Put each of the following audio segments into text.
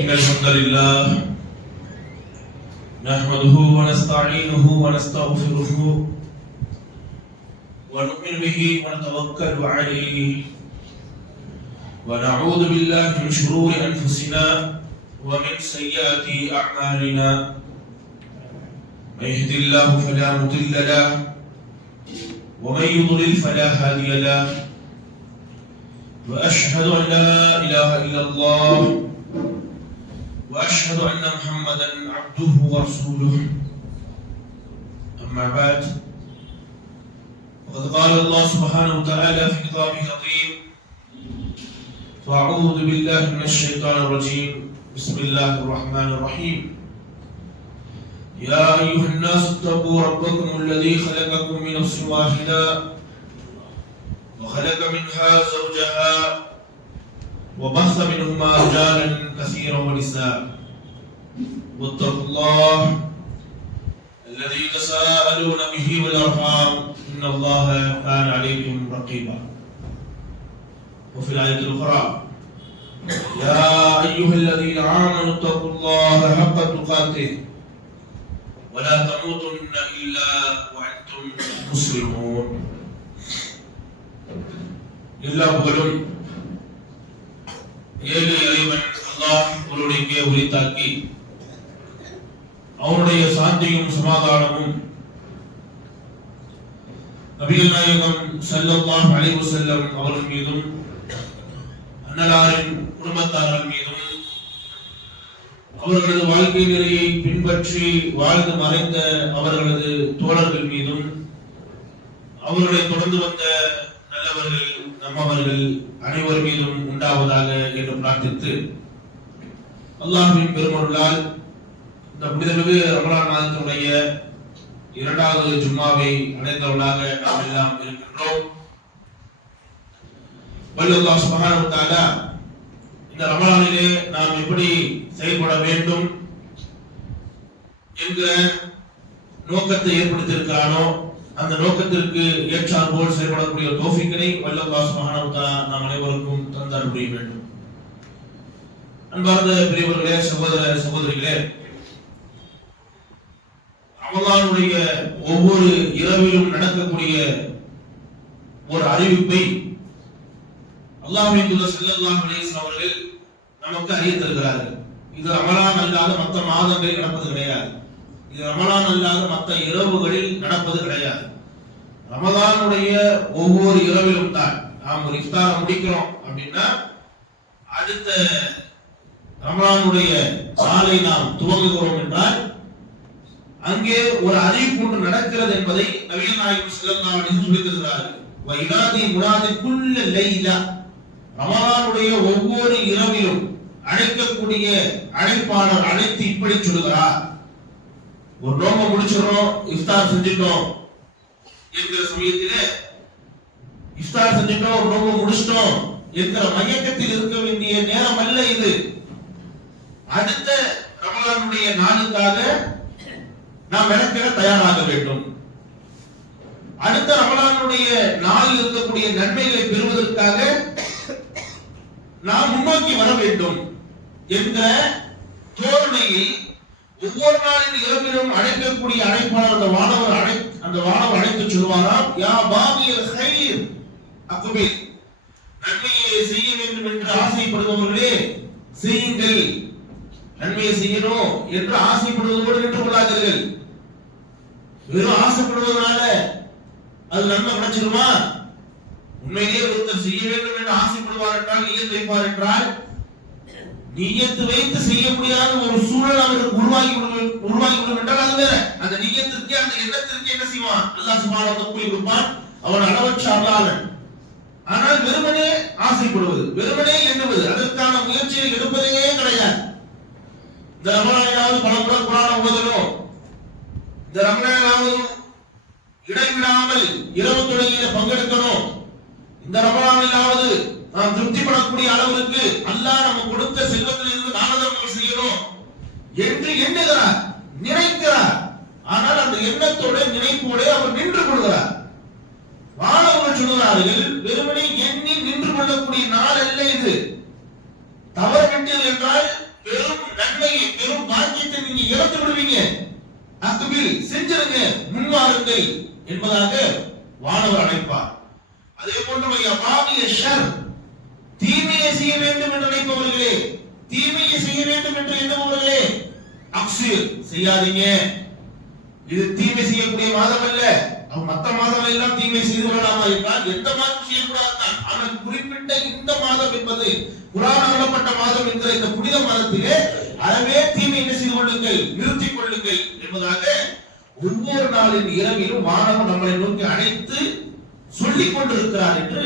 إن الحمد لله نحمده ونستعينه ونستغفره ونؤمن به ونتوكل عليه ونعوذ بالله من شرور أنفسنا ومن سيئات أعمالنا من يهد الله فلا مضل له ومن يضلل فلا هادي له وأشهد أن لا إله إلا الله وأشهد أن محمدا عبده ورسوله أما بعد فقد قال الله سبحانه وتعالى في كتابه العظيم فأعوذ بالله من الشيطان الرجيم بسم الله الرحمن الرحيم يا أيها الناس اتقوا ربكم الذي خلقكم من نفس واحدة وخلق منها زوجها وبث منهما رجالا كثيرا ونساء واتقوا الله الذي تساءلون به والأرحام إن الله كان عليكم رقيبا وفي الآية الأخرى يا أيها الذين آمنوا اتقوا الله حق تقاته ولا تموتن إلا وأنتم مسلمون எல்லா புகழும் ஏழு இறைவன் அல்லாஹ் ஒருவனுக்கே உரித்தாக்கி அவனுடைய சாந்தியும் சமாதானமும் நபிகள் நாயகம் ஸல்லல்லாஹு அலைஹி வஸல்லம் அவர்கள் மீதும் அன்னலாரின் குடும்பத்தார்கள் மீதும் அவர்களது வாழ்க்கை நெறியை பின்பற்றி வாழ்ந்து மறைந்த அவர்களது தோழர்கள் மீதும் அவர்களை தொடர்ந்து வந்த நல்லவர்கள் நம்மவர்கள் அனைவர் மீதும் உண்டாவதாக என்று பிரார்த்தித்து அல்லாஹ்வின் பெருமருளால் இந்த புனிதமிகு ரமலான் மாதத்தினுடைய இரண்டாவது ஜும்மாவை அடைந்தவர்களாக நாம் எல்லாம் இருக்கின்றோம். அல்லாஹ் சுப்ஹானஹு வ தஆலா இந்த ரமலானிலே நாம் எப்படி செயல்பட வேண்டும் என்கிற நோக்கத்தை ஏற்படுத்தியிருக்கிறானோ அந்த நோக்கத்திற்கு ஏற்றார் போல் செயல்படக்கூடிய தௌஃபீக்கினை அல்லாஹ் சுப்ஹானஹு வ தஆலா நாம் அனைவருக்கும் தந்தருள வேண்டும். அன்பார்ந்த பெரியவர்களே, சகோதர சகோதரிகளே, ரமலானுடைய ஒவ்வொரு இரவிலும் நடக்கக்கூடிய ஒரு அறிவிப்பை அல்லாஹ்வின் தூதர் ஸல்லல்லாஹு அலைஹி வஸல்லம் அவர்கள் நமக்கு அறிவித்து தருகிறார்கள். இது ரமலான் அல்லாத மற்ற மாதங்களில் நடப்பது கிடையாது. இது ரமலான் அல்லாத மற்ற இரவுகளில் நடப்பது கிடையாது. ரமலானுடைய ஒவ்வொரு இரவிலும் தான் நாம் ஒரு இஃப்தாரை முடிக்கிறோம் அப்படின்னா அடுத்த ரமலானுடைய நாளை நாம் துவங்குகிறோம் என்றால் அங்கே ஒரு அறிவிப்பு ஒன்று நடக்கிறது என்பதை நபிகள் நாயகம் ஸல்லல்லாஹு அலைஹி வஸல்லம் சொல்லியிருக்கிறார்கள். வயினாதி முனாதி குல்ல லைலா, ரமலானுடைய ஒவ்வொரு இரவிலும் அழைக்கக்கூடிய அழைப்பாளர் அழைத்து இப்படி சொல்கிறார், ஒரு நோம்பை முடிச்சிடறோம், இஃப்தார் செஞ்சிட்டோம் என்கிற சமயத்திலே இஃப்தார் செஞ்சிட்டோம், ஒரு நோம்பை முடிச்சிட்டோம் என்கிற மயக்கத்தில் இருக்க வேண்டிய நேரம் அல்ல இது. அடுத்த ரமலானுடைய நாளுக்காக நாம் மெனக்கெட தயாராக வேண்டும். அடுத்த ரமலானுடைய நாளில் இருக்கக்கூடிய நன்மைகளை பெறுவதற்காக நாம் முன்னோக்கி வர வேண்டும் என்ற தோரணையில் ஒவ்வொரு நாளின் இரவிலும் அழைக்கக்கூடிய அழைப்பாளர் அந்த வானவர் அழைத்து சொல்வாராம், யா பாகியல் கைர் அக்பில், நன்மையை செய்ய வேண்டும் என்று ஆசைப்படுபவர்களே செய்யுங்கள், நன்மையை செய்யணும் என்று ஆசைப்படுவதோடு நின்று கொள்ளாதீர்கள். வெறும் ஆசைப்படுவதனால அது நன்மை கிடைச்சிருமா? உண்மையிலேயே ஒருத்தர் செய்ய வேண்டும் என்று ஆசைப்படுவார் என்றால், நியத்து வைப்பார் என்றால், நியத்து வைத்து செய்ய முடியாத ஒரு சூழல் அவருக்கு உருவாகிவிடும் என்றால் அது வேற. அந்த நியத்திற்கு அந்த எண்ணத்திற்கு என்ன செய்வான்? அல்லாஹ் சுப்ஹானஹு வ தஆலா கூலி கொடுப்பான். அவன் அளவற்ற அருளாளன். ஆனால் வெறுமனே ஆசைப்படுவது, வெறுமனே எண்ணுவது, அதற்கான முயற்சியை எடுப்பதே கிடையாது. இந்த ரமலானிலாவது பலமுறை குர்ஆனை ஓதணும், இந்த ரமலானிலாவது இடைவிடாமல் இரவு தொழுகையில பங்கெடுக்கணும், இந்த ரமலானிலாவது நாம் திருப்திப்படக்கூடிய அளவிற்கு அல்லாஹ் நமக்கு கொடுத்த செல்வத்திலிருந்து தானதர்மங்கள் செய்யணும் என்று எண்ணுகிறார், நினைக்கிறார். ஆனால் அந்த எண்ணத்தோட நினைப்போட அவர் நின்று கொள்கிறார். மாணவர்கள் சொல்கிறார்கள், வெறுமனே எண்ணி நின்று கொள்ளக்கூடிய நாள் அல்ல இது. தவறு விட்டது என்றால் வெறும் இழந்து விடுவீங்க. அக்பில் செஞ்சிருங்க, முன்வாருங்கள் என்பதாக வானவர் அழைப்பார். அதே போன்று அபாவிய ஷர், தீமையை செய்ய வேண்டும் என்று நினைப்பவர்களே, தீமையை செய்ய வேண்டும் என்று எண்ணுபவர்களே, அக்ஸிர் செய்யாதீங்க, இது தீமை செய்யக்கூடிய மாதம் அல்ல. மற்ற மாதம் எல்லாம் தீமை செய்து கொள்ளலாமா என்றால் எந்த மாதம் செய்யக்கூடாதுதான். ஆனால் குறிப்பிட்ட இந்த மாதம் என்பது குர்ஆன் அருளப்பட்ட மாதம் என்கிற இந்த புனித மாதத்திலே அறவே தீமை என்ன செய்து கொள்ளுங்கள், நிறுத்திக் கொள்ளுங்கள் என்பதாக ஒவ்வொரு நாளின் இரவிலும் வானவர் நம்மளை நோக்கி அழைத்து சொல்லிக் கொண்டிருக்கிறார் என்று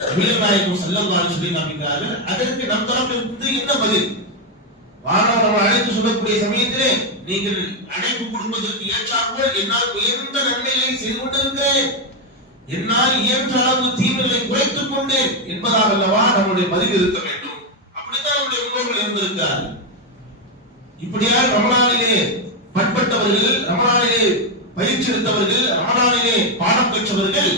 நபிகள் நாயகம் ஸல்லல்லாஹு அலைஹி வஸல்லம் நம்பிக்கிறார்கள். அதற்கு நம் தரப்பிலிருந்து என்ன பதில்? வானவர் நம்மை அழைத்து சொல்லக்கூடிய சமயத்திலே நீங்கள் அழைப்பு கொடுப்பதற்கு ஏற்றாற்போல் என்னால் உயர்ந்த நன்மைகளை செய்து கொண்டிருக்கிறேன், என்னால் இயன்ற அளவு தீமைகளை குறைத்துக் கொண்டேன் என்பதாக அல்லவா நம்முடைய பதில் இருக்க வேண்டும். அப்படித்தான் நம்முடைய முன்னோர்கள் இருந்திருக்கிறார்கள். இப்படியாக ரமலானிலே பண்பட்டவர்கள், ரமலானிலே பயிற்சி எடுத்தவர்கள், ரமலானிலே பாடம் பெற்றவர்கள்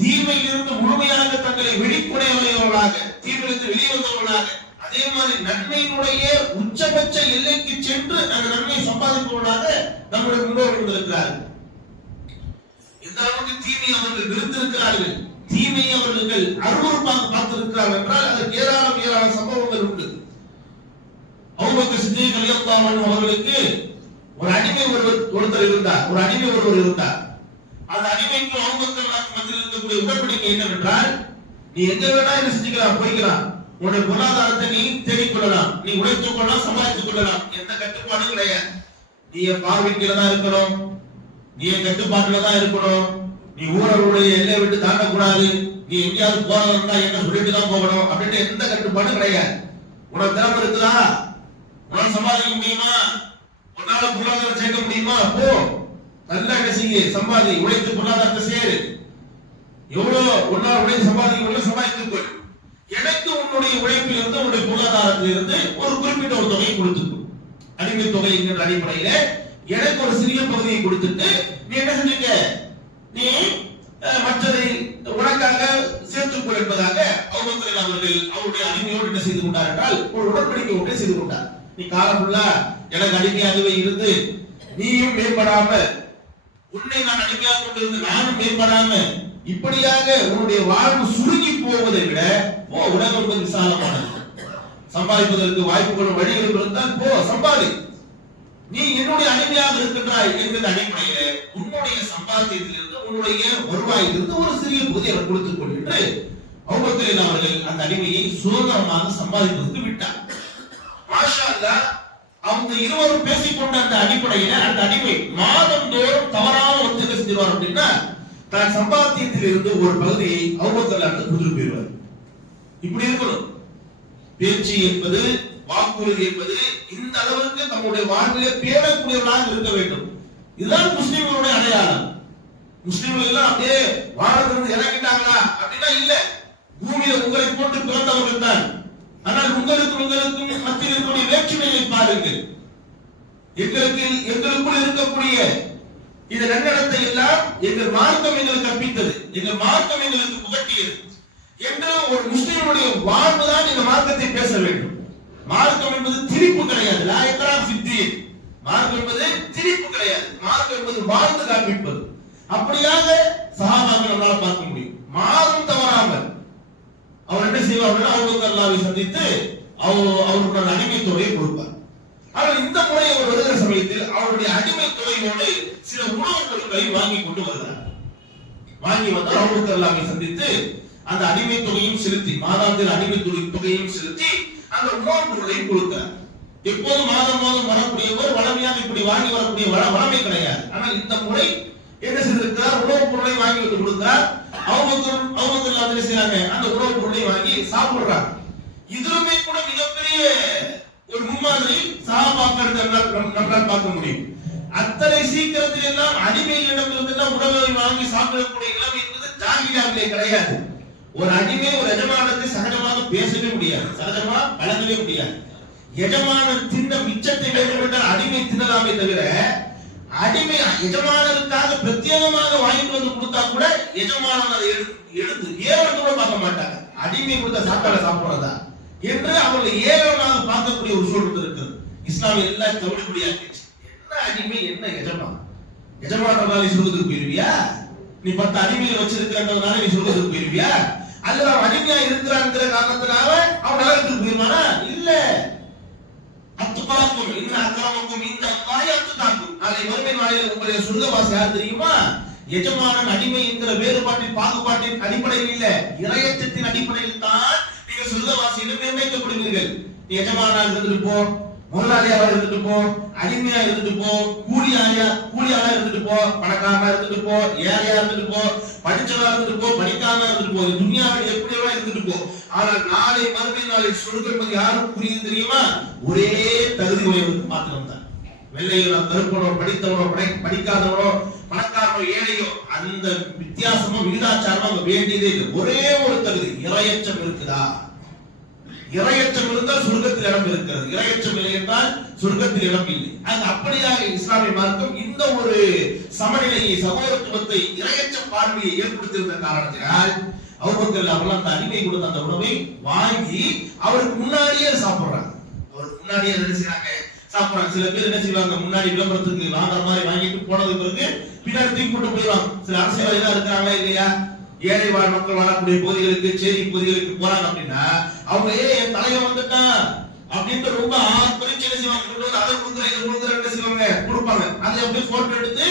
தீமையிலிருந்து முழுமையாக தங்களை வெளிக்கொடையவர்களாக, தீமையிலிருந்து வெளிவந்தவர்களாக, அதே மாதிரி நன்மையினுடைய உச்சபட்ச எல்லைக்கு சென்று அந்த நன்மையை சம்பாதிப்பவர்களாக நம்முடைய முன்னோர்கள் இருந்திருக்கிறார்கள். இந்த அளவுக்கு தீமையை அவர்கள் விருந்திருக்கிறார்கள், தீமையை அவர்கள் அருவருப்பாக பார்த்திருக்கிறார்கள் என்றால் அதற்கு ஏராளம் சம்பவங்கள் உண்டு. அபூபக்கர் சித்திக் ரலியல்லாஹு அன்ஹு அவர்களுக்கு ஒரு அடிமை ஒருவர் இருந்தார். அந்த அடிமைக்கு அபூபக்கர் மத்தியில் இருக்கக்கூடிய உடன்படிக்கை என்னவென்றால், நீ எங்க வேணா என்ன செஞ்சுக்கலாம், போய்க்கலாம், உன்னுடைய பொருளாதாரத்தை நீ தேடிக் கொள்ளலாம், நீ உழைத்துக் கொள்ளலாம், சம்பாதித்துக் கொள்ளலாம், எந்த கட்டுப்பாடும் கிடையாது. நீ என் பார்வைக்குள்ள தான் இருக்கணும், நீ என் கட்டுப்பாட்டுல தான் இருக்கணும், நீ ஊரவருடைய எல்லையை விட்டு தாண்டக்கூடாது, நீ எங்கேயாவது போறதா என்ன சொல்லிட்டு தான் போகணும் அப்படின்னு எந்த கட்டுப்பாடும் கிடையாது. உனக்கு திறமை இருக்குதா, உன்னால சம்பாதிக்க முடியுமா, உன்னால பொருளாதாரம் சேர்க்க முடியுமா, போ நல்லா என்ன செய்ய, சம்பாதி, உழைத்து பொருளாதாரத்தை சேரு, எவ்வளவு உன்னால உழைத்து சம்பாதிக்க சம்பாதித்துக்கொள், எனக்கு உன்னுடைய உழைப்பில் இருந்து உன்னுடைய பொருளாதாரத்தில் இருந்து ஒரு குறிப்பிட்ட ஒரு தொகையை கொடுத்துக்கும், அடிமை தொகை என்கிற அடிப்படையில எனக்கு ஒரு சிறிய பகுதியை கொடுத்துட்டு நீ என்ன செஞ்சுக்க, நீ மற்றதை உனக்காக சேர்த்துக்கொள் என்பதாக அபூபக்கர் அவர்கள் அவருடைய அடிமையோடு என்ன செய்து கொண்டார் என்றால் ஒரு உடன்படிக்கை ஒன்றை செய்து கொண்டார். நீ காலம் ஃபுல்லா எனக்கு அடிமையாகவே இருந்து நீயும் மேம்படாம, உன்னை நான் அடிமையாக கொண்டிருந்து நானும் மேம்படாம, இப்படியாக உன்னுடைய வாழ்வு சுருங்கி போவதை விட போ, உலகம் என்பது விசாலமானது, சம்பாதிப்பதற்கு வாய்ப்புகளும் வழிகளும் இருந்தால் போ சம்பாதி, நீ என்னுடைய அடிமையாக இருக்கின்றாய் என்கிற அடிப்படையில உன்னுடைய சம்பாத்தியத்திலிருந்து உன்னுடைய வருவாயிலிருந்து ஒரு சிறிய பகுதியை அவர் கொடுத்துக் கொள் என்று அபூபக்கர் அவர்கள் அந்த அடிமையை சுதந்திரமாக சம்பாதிப்பதற்கு விட்டார். மாஷா அல்லாஹ், அவங்க இருவரும் பேசிக்கொண்ட அந்த அடிப்படையில அந்த அடிமை மாதந்தோறும் தவறாம வந்து என்ன செஞ்சிருவார் அப்படின்னா, தான் சம்பாத்தியத்தில் இருந்து ஒரு பகுதியை அபூபக்கர் கொடுத்துட்டு போயிடுவார். இப்படி இருக்கணும். பேச்சு என்பது, வாக்குறுதி என்பது இந்த அளவுக்கு நம்முடைய வாழ்விலே பேணக்கூடியவர்களாக இருக்க வேண்டும். இதுதான் முஸ்லிம்களுடைய அடையாளம். முஸ்லிம்கள் எல்லாம் அப்படியே வானத்திலிருந்து இறங்கிட்டாங்களா அப்படின்னா இல்ல, பூமியில உங்களை போட்டு பிறந்தவர்கள் தான். ஆனால் உங்களுக்கும் மத்தியில் இருக்கக்கூடிய வேற்றுமையை பாருங்கள். எங்களுக்குள் இருக்கக்கூடிய இந்த நன்னடத்தை எல்லாம் எங்கள் மார்க்கம் எங்களுக்கு கற்பித்தது, எங்கள் மார்க்கம் எங்களுக்கு புகட்டியது என்று ஒரு முஸ்லிமுடைய வாழ்வுதான் இந்த மார்க்கத்தை பேச வேண்டும். மார்க்கம் என்பது திரிப்பு கிடையாது. லா இக்ராஹ ஃபித்தீன். மார்க்கம் என்பது திரிப்பு கிடையாது. மார்க்கம் என்பது வாழ்ந்து காண்பிப்பது. அப்படியாக சஹாபாக்கள் நம்மால் பார்க்க முடியும். மாதம் தவறாமல் அவர் என்ன செய்வார்கள், அபூபக்கர் ரலியல்லாஹு சந்தித்து அவருடைய அடிமை தொகையை கொடுப்பார். ஆனால் இந்த முறை அவர் வருகிற சமயத்தில் அவருடைய அடிமை தொகையோடு சில உணவுப் பொருட்களை வாங்கி கொண்டு வருகிறார். வாங்கி வந்தால் அபூபக்கர் ரலியல்லாஹு சந்தித்து அந்த அடிமை தொகையும் செலுத்தி, மாதாந்திர அடிமை தொகையும் செலுத்தி அந்த உணவுப் பொருளையும் கொடுக்கிறார். எப்போது மாதம் வரக்கூடியவர் வளமையாக இப்படி வாங்கி வரக்கூடிய வளமை கிடையாது. ஆனால் இந்த முறை என்ன செய்திருக்கிறார், உணவுப் பொருளை வாங்கி வந்து கொடுக்கிறார். அபூபக்கர் என்ன செய்றாங்க, அந்த உணவுப் பொருளை வாங்கி சாப்பிடுறாங்க. இதுவுமே கூட மிகப்பெரிய ஒரு முன்மாதிரி சஹாபாக்கள் நம்மால் பார்க்க முடியும். அத்தனை சீக்கிரத்தில் எல்லாம் அடிமைகளிடமிருந்து எல்லாம் உணவை வாங்கி சாப்பிடக்கூடிய நிலைமை என்பது ஜாகிலியாவிலே கிடையாது. ஒரு அடிமை ஒரு எஜமானத்தை சகஜமாக பேசவே முடியாது, சகஜமா பழகவே முடியாது. எஜமானர் தின்ன மிச்சத்தை வேண்டுமென்றால் அடிமை தின்னலாமே தவிர, அடிமை எஜமானருக்காக பிரத்யேகமாக வாங்கிட்டு வந்து கொடுத்தா கூட எஜமானன் அதை எடுத்து ஏவல் கூட பார்க்க மாட்டாங்க. அடிமை கொடுத்த சாப்பாடை சாப்பிடுறதா என்று அவர்கள் ஏவலமாக பார்க்கக்கூடிய ஒரு சூழல் இருக்கிறது. இஸ்லாம் எல்லாம் தவிடுபடியாக்கிச்சு. என்ன அடிமை என்ன எஜமானனால நீ சொர்க்கத்துக்கு போயிருவியா? நீ 10 அடிமையை வச்சிருக்கிறதுனால நீ சொர்க்கத்துக்கு போயிருவியா? அல்லது அவன் அடிமையா இருக்கிறாங்கிற காரணத்தினால அவன் நரகத்துக்கு போயிருவானா? இல்ல. அத்துகாக்கும் இன்ன அக்ரமக்கும் இன்தல்லாஹி அத்துகாக்கும். நாளை மறுமை நாளில் உங்களுடைய சொர்க்கவாசி யார் தெரியுமா? எஜமானன் அடிமை என்கிற வேறுபாட்டின் பாகுபாட்டின் அடிப்படையில் இல்ல, இறையச்சத்தின் அடிப்படையில் தான் நீங்கள் சொர்க்கவாசியிலும் நிர்ணயிக்கப்படுவீர்கள். நீ எஜமானா இருந்துட்டு போ, முதலாளியாக இருந்துட்டு போ, அடிமையா இருந்துட்டு போ, கூலியாளா இருந்துட்டு போ, பணக்காரனா இருந்துட்டு போ, ஏழையா இருந்துட்டு போ, படிச்சவா இருந்துட்டு போ, படிக்காம இருந்துட்டு போ, துனியாவில் எப்படியெல்லாம் இருந்துட்டு போ. ஆனால் நாளை மறுமை நாளில் சொர்க்கம் யாரும் புரியுது தெரியுமா? ஒரே தகுதி உடையவருக்கு மாத்திரம் தான். வெள்ளையோ கருப்பனோ படித்தவனோ படிக்காதவனோ பணக்காரனோ ஏழையோ அந்த வித்தியாசமோ விகிதாச்சாரமோ வேண்டியதே இல்லை. ஒரே ஒரு தகுதி, இறையச்சம் இருக்குதா? இறையச்சம் இருந்தால் சொர்க்கத்தில் இடம் இருக்கிறது. இறையச்சம் இல்லை என்றால் சொர்க்கத்தில் இடம் இல்லை. அது அப்படியாக இஸ்லாமிய மார்க்கம் இந்த ஒரு சமநிலையை, சகோதரத்துவத்தை, இறையச்சம் பார்வையை ஏற்படுத்தியிருந்த காரணத்தினால் அபூபக்கர் அவர்கள் அந்த அடிமை கொடுத்த அந்த உணவை வாங்கி அவருக்கு முன்னாடியே சாப்பிடுறாங்க. அவருக்கு முன்னாடியே நினைச்சாங்க சாப்பிடுறாங்க. சில பேர் என்ன செய்வாங்க, முன்னாடி விளம்பரத்துக்கு வாங்குற மாதிரி வாங்கிட்டு போனதுக்கு பிறகு பின்னாடி தூக்கி போட்டு போயிடுவாங்க. சில அரசியல்வாதிகள் இருக்கிறாங்களா இல்லையா? ஏழை வாழ் மக்கள் வாழக்கூடிய பகுதிகளுக்கு, சேரி பகுதிகளுக்கு போறாங்க அப்படின்னா அவங்க என் தலைவன் வந்துட்டான் அப்படின்ட்டு ரொம்ப பரிச்சை செய்வாங்க. அதை கொடுக்குறேன் இதை கொடுக்குறேன் செய்வாங்க, கொடுப்பாங்க. அதை அப்படியே போட்டோ எடுத்து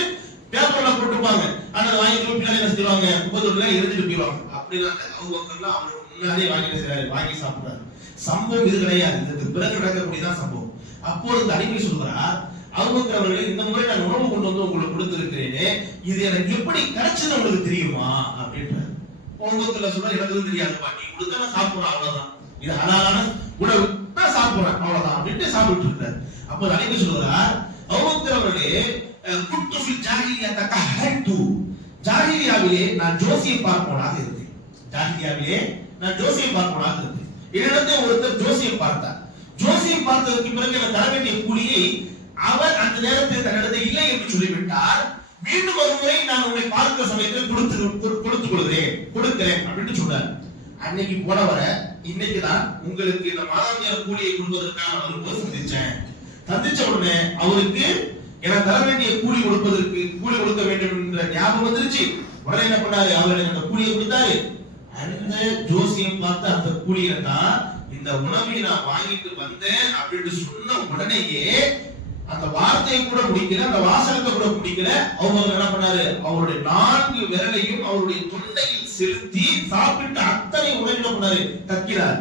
பேப்பர்ல போட்டுப்பாங்க. ஆனா அதை வாங்கிட்டு பின்னாடி என்ன செய்வாங்க, 30 எழுதிட்டு போயிடுவாங்க. அப்படின்னா அபூபக்கர்லாம் அவருக்கு முன்னாடியே வாங்கி சாப்பிடுறாரு. சம்பவம் இது கிடையாது, இதுக்கு பிறகு நடக்கக்கூடியதான் சம்பவம். அப்போது இந்த அடிமை சொல்கிறார், அபூபக்கர் அவர்களே, இந்த முறை நான் உணவு கொண்டு வந்து உங்களுக்கு கொடுத்திருக்கிறேனே, இது எனக்கு எப்படி கிடைச்சது உங்களுக்கு தெரியுமா அப்படின்றார். அபூபக்கர் சொல்ற, எனக்கு தெரியாதுப்பா, நீ கொடுத்தா நான் சாப்பிடுறேன், அவ்வளவுதான். இது ஹலாலான உணவு, நான் சாப்பிடுறேன், அவ்வளவுதான் அப்படின்ட்டு சாப்பிட்டு இருக்காரு. அப்போ அடிமை சொல்கிறார், அபூபக்கர் அவர்களே, குன்து ஃபில் ஜாஹிலிய்யா தகஹல்து, ஜாஹிலியாவிலே நான் ஜோசியம் பார்ப்பவனாக இருந்தேன். ஜாஹிலியாவிலே நான் ஜோசியம் பார்ப்பவனாக இருந்தேன். என்னிடத்தில் ஒருத்தர் ஜோசியம் பார்த்தார். ஜோசியம் பார்த்ததற்கு பிறகு எனக்கு தர வேண்டிய கூலியை அவர் அந்த நேரத்தில் தன்னிடத்தில் இல்லை என்று சொல்லிவிட்டார். மீண்டும் ஒரு முறை நான் உங்களை பார்க்கிற சமயத்தில் கொடுக்கிறேன் அப்படின்னு சொன்னார். அன்னைக்கு போனவர இன்னைக்கு தான் உங்களுக்கு இந்த மாதாந்திர கூலியை கொடுப்பதற்கான வரும்போது சந்திச்ச உடனே அவருக்கு எனக்கு தர வேண்டிய கூலி கொடுக்க வேண்டும் என்ற ஞாபகம் வந்துருச்சு. உடனே என்ன பண்ணாரு, அவர் அந்த கூலியை கொடுத்தாரு. அந்த ஜோசியம் பார்த்து அந்த கூலியை தான் இந்த உணவை நான் வாங்கிட்டு வந்தேன் அப்படின்னு சொன்ன உடனேயே அந்த வார்த்தையை கூட முடிக்கல, அந்த வாசகத்தை கூட முடிக்கல. அவங்க என்ன பண்ணாரு, அவருடைய 4 விரலையும் அவருடைய தொண்டையில் செலுத்தி சாப்பிட்டு அத்தனை உணவு என்ன பண்ணாரு, கக்கிறார்.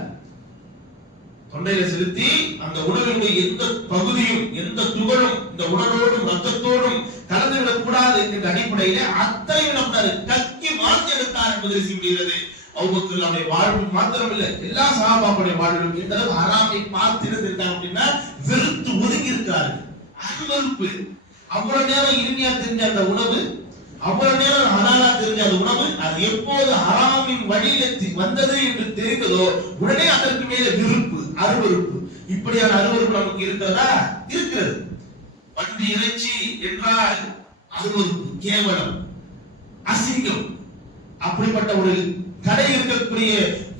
தொண்டையில செலுத்தி அந்த உணவினுடைய எந்த பகுதியும் எந்த துகளும் இந்த உணவோடும் ரத்தத்தோடும் கலந்து விடக்கூடாது என்கிற அடிப்படையில அத்தனை என்ன பண்ணாரு, கக்கி வாந்தி எடுத்தார் என்பது செய்கிறது. அவங்களுடைய வாழ்வு மாத்திரம் இல்ல, எல்லா சஹாபாக்களுடைய வாழ்விலும் இந்த அளவு ஹராமை பார்த்து இருந்திருக்காங்க அப்படின்னா வெறுத்து ஒதுங்கி இருக்காரு. அருவருப்பு. அவ்வளவு நேரம் இனிமையா தெரிஞ்ச அந்த உணவு, அவ்வளவு நேரம் ஹலாலா தெரிஞ்ச அந்த உணவு, அது எப்போது ஹராமின் வழியில வந்தது என்று தெரிந்ததோ உடனே அதற்கு மேல விருப்பு, அருவருப்பு. இப்படியான அருவருப்பு நமக்கு இருக்கிறதா? இருக்கிறது. பன்றி இறைச்சி என்றால் அருவருப்பு, கேவலம், அசிங்கம். அப்படிப்பட்ட ஒரு கடை இருக்கக்கூடிய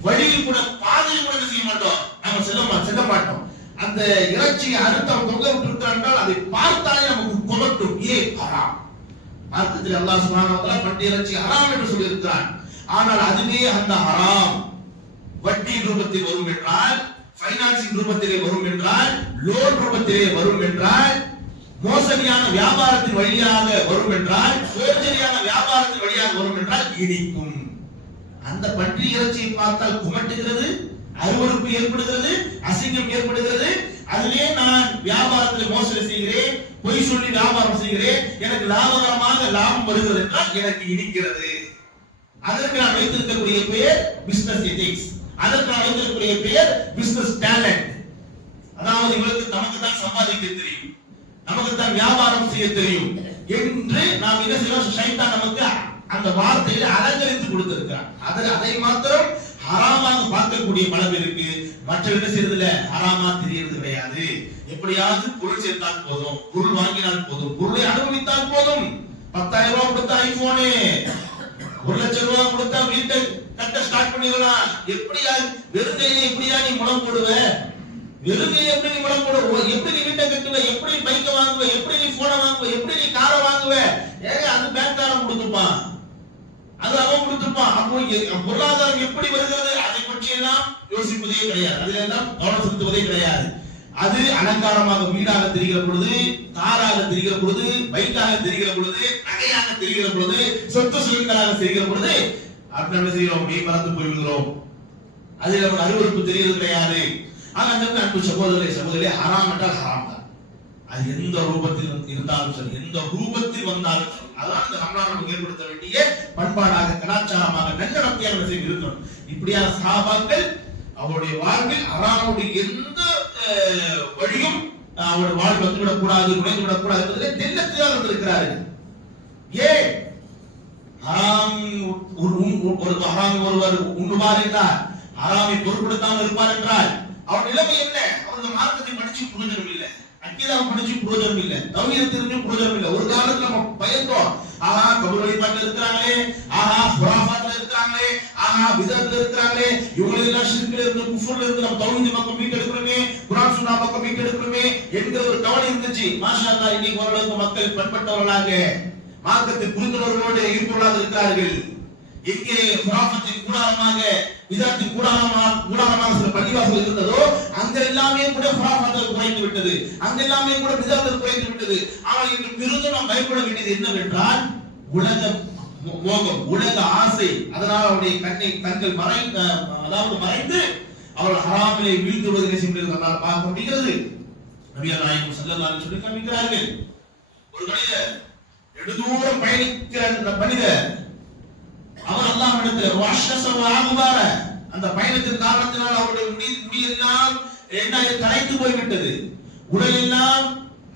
வழியில் கூட பாதையில் கூட செய்ய மாட்டோம், நம்ம செல்ல மாட்டோம். அந்த இறைச்சியை அறுத்து அவன் தொங்க விட்டு இருக்கிறான், அதை பார்த்தாலே நமக்கு கொமட்டும். ஹராம். மார்க்கத்தில் அல்லாஹ் சுப்ஹானஹு வ தஆலா பன்றி இறைச்சி ஹராம் என்று சொல்லி இருக்கிறான். ஆனால் அதுவே அந்த ஹராம் வட்டி ரூபத்தில் வரும் என்றால், பைனான்சிங் ரூபத்திலே வரும் என்றால், லோன் ரூபத்திலே வரும் என்றால், மோசடியான வியாபாரத்தின் வழியாக வரும் என்றால், போர்ஜரியான வியாபாரத்தின் வழியாக வரும் என்றால் இனிக்கும். அந்த பன்றி இறைச்சியை பார்த்தால் குமட்டுகிறது, அருவருப்பு ஏற்படுகிறது, அசிங்கம் ஏற்படுகிறது. அதிலே நான் வியாபாரத்தில் மோசடி செய்கிறேன், பொய் சொல்லி வியாபாரம் செய்கிறேன், எனக்கு லாபகரமாக லாபம் வருகிறது என்றால் எனக்கு இனிக்கிறது. அதற்கு நான் வைத்திருக்கக்கூடிய பெயர் பிசினஸ் எதிக்ஸ், அதற்கு நான் வைத்திருக்கக்கூடிய பெயர் பிசினஸ் டேலண்ட். அதாவது இவருக்கு நமக்கு தான் சம்பாதிக்க தெரியும், நமக்கு தான் வியாபாரம் செய்ய தெரியும் என்று நாம் என்ன செய்யலாம், ஷைத்தான் நமக்கு அந்த வார்த்தையில அலங்கரித்து கொடுத்திருக்கிறான். அதை மாத்திரம் ஹராமாக பார்க்கக்கூடிய பலம் இருக்கு. மற்ற என்ன செய்யறதுல ஹராமா தெரியறது கிடையாது. எப்படியாவது பொருள் சேர்த்தால் போதும், பொருள் வாங்கினால் போதும், பொருளை அனுபவித்தால் போதும். 10,000 ரூபாய் கொடுத்தா ஐபோனு, 1,00,000 ரூபாய் கொடுத்தா வீட்டை கட்ட ஸ்டார்ட் பண்ணிடலாம். எப்படியா வெறுங்கையில எப்படியா நீ முடம் போடுவ? வெறுமை எப்படி நீ விளம்பட, எப்படி நீ வீட்டை கட்டுவ, எப்படி பைக்கை வாங்குவ, எப்படி நீ போனை வாங்குவ, எப்படி நீ காரை வாங்குவ, ஏங்க அது பேங்க்காரன் கொடுத்துப்பான், அது அவன் கொடுத்துப்பான். அப்போ பொருளாதாரம் எப்படி வருகிறது அதை பற்றி எல்லாம் யோசிப்பதே கிடையாது, அதுல எல்லாம் கவனம் செலுத்துவதே கிடையாது. அது அலங்காரமாக வீடாக தெரிகிற பொழுது, காராக தெரிகிற பொழுது, பைக்காக தெரிகிற பொழுது, நகையாக தெரிகிற பொழுது, சொத்து சுகங்களாக தெரிகிற பொழுது அப்படி என்ன செய்கிறோம், மெய் மறந்து போய்விடுகிறோம். அதில் நமக்கு அருவருப்பு தெரிகிறது கிடையாது. ஆனால் அன்பு சகோதரர்களே, ஹராம் என்றால் ஹராம் தான். அது எந்த ரூபத்தில் இருந்தாலும் சரி, எந்த ரூபத்தில் வந்தாலும் சரி, அதான் இந்த ரமலான் நமக்கு ஏற்படுத்த வேண்டிய பண்பாடாக, கலாச்சாரமாக, நல்லடத்தையாக இருக்கணும். இப்படியான சஹாபாக்கள் அவருடைய வாழ்வில் ஹராமுடைய எந்த வழியும் அவருடைய வாழ்வு வந்துவிடக் கூடாது, நுழைந்து விடக் கூடாது என்பதிலே தெள்ளத்தெளிவாக இருந்திருக்கிறார்கள். ஏன் ஹராம் ஒருவர் உண்ணுவார் என்றால், ஹராமை பொருட்படுத்தாமல் இருப்பார் என்றால் அவர் நிலைமை என்ன? அவருடைய மார்க்கத்தை படிச்சு புரிதலும் இல்லை, அக்கீதாவை படிச்சு புரிதலும் இல்லை, தௌஹீத் தெரிஞ்சு புரிதலும் இல்லை. ஒரு காலத்துல நம்ம பயந்தோம், ஆஹா கபர் வழிபாட்டுல இருக்கிறாங்களே, ஆஹா குராஃபாத்ல இருக்கிறாங்களே, ஆஹா பிதஅத்ல இருக்கிறாங்களே, இவங்க எல்லாம் ஷிர்க்ல இருந்து, குஃப்ர்ல இருந்து நம்ம தௌஹீத் பக்கம் மீட்டெடுக்கணுமே, குர்ஆன் சுன்னா பக்கம் மீட்டெடுக்கணுமே என்கிற ஒரு கவலை இருந்துச்சு. மாஷா அல்லாஹ், இன்னைக்கு ஓரளவுக்கு மக்கள் பண்பட்டவர்களாக, மார்க்கத்தை புரிந்தவர்களோடு இருப்பவர்களாக இருக்கிறார்கள். எங்கே குராஃபத்தின் கூடாரமாக, பிதஅத்தின் கூடாரமாக சில பள்ளிவாசல் இருந்ததோ அங்க எல்லாமே கூட குராஃபத்தில் குறைந்து விட்டது, அங்க எல்லாமே கூட பிதஅத்தில் குறைந்து விட்டது. ஆனால் இன்று பெரிதும் நாம் பயப்பட வேண்டியது என்னவென்றால் உலக மோகம், உலக ஆசை. அதனால் அவருடைய கண்கள் மறைந்து அவர்கள் ஹராமிலே வீழ்ந்து வருவதை நம்மால் பார்க்க முடிகிறது. நபிகள் நாயகம் ஸல்லல்லாஹு அலைஹி வஸல்லம் காண்பிக்கிறார்கள், ஒரு மனிதர் நெடுதூரம் பயணிக்கிற அந்த மனிதர், அவர் அல்லாஹ்விடத்தில் வாஷஸவாகுபார, அந்த பயணத்தின் காரணத்தினால் அவருடைய முடியெல்லாம் களைத்து போய்விட்டது, உடல் எல்லாம்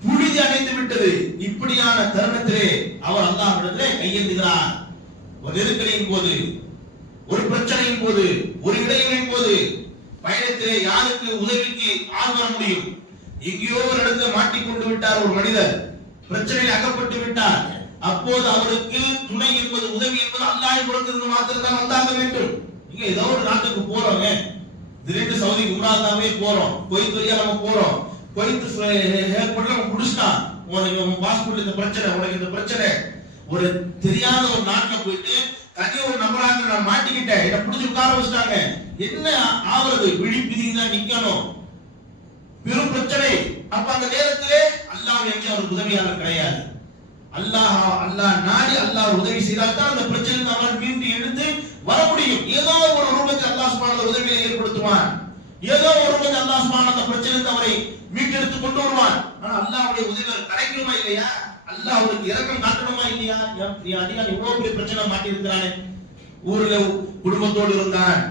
புழுதி அடைந்து விட்டது. இப்படியான தருணத்திலே அவர் அல்லாஹ்விடத்திலே கையேந்துகிறார். ஒரு நெருக்கடியின் போது, ஒரு பிரச்சனையின் போது, ஒரு இடையூறின் போது, பயணத்திலே யாருக்கு உதவிக்கு ஆள் வர முடியும்? எங்கேயோ ஒரு இடத்துல மாட்டிக்கொண்டு விட்டார் ஒரு மனிதர், பிரச்சனையில் அகப்பட்டு விட்டார். அப்போது அவருக்கு துணை என்பது, உதவி என்பது அல்லாஹ்வின் புறத்திலிருந்து மாத்திரம் தான் வந்தாக வேண்டும். இங்க ஏதோ ஒரு நாட்டுக்கு போறோங்க, திடீர்னு சவுதி உம்ராவுக்காகவே போறோம், குவைத் வழியா நம்ம போறோம், குவைத் ஏர்போர்ட்ல நம்ம புடிச்சிட்டான், உனக்கு பாஸ்போர்ட் இந்த பிரச்சனை, உனக்கு இந்த பிரச்சனை. ஒரு தெரியாத ஒரு நாட்டுல போயிட்டு தனி ஒரு நபராக நான் மாட்டிக்கிட்டேன், இதை புடிச்சு உட்கார வச்சுட்டாங்க, என்ன ஆவறது? விழிப்பிதிக்கு தான் நிக்கணும், பெரும் பிரச்சனை. அப்ப அந்த நேரத்திலே அல்லாஹ் எங்கே அவருக்கு உதவியாளர் கிடையாது. அல்லாஹ் நாடி அல்லாஹ் உதவி செய்தால் தான் அந்த பிரச்சனை அவன் மீண்டு எழுந்து வர முடியும். ஏதோ ஒரு ரூபத்தில் அல்லாஹ் சுப்ஹானஹு உதவியை ஏற்படுத்துவான், ஏதோ ஒரு ரூபத்தில் அல்லாஹ் சுப்ஹானஹு அந்த பிரச்சனை அவரை மீட்டெடுத்து கொண்டு வருவான். ஆனா அல்லாஹ்வுடைய உதவி கிடைக்குமா இல்லையா? அல்லாஹ் அவருக்கு இரக்கம் காட்டணுமா இல்லையா? நீ அதிகம் இவ்வளவு பெரிய பிரச்சனை மாட்டி இருக்கிறானே, ஊர்ல குடும்பத்தோடு இருந்தான்,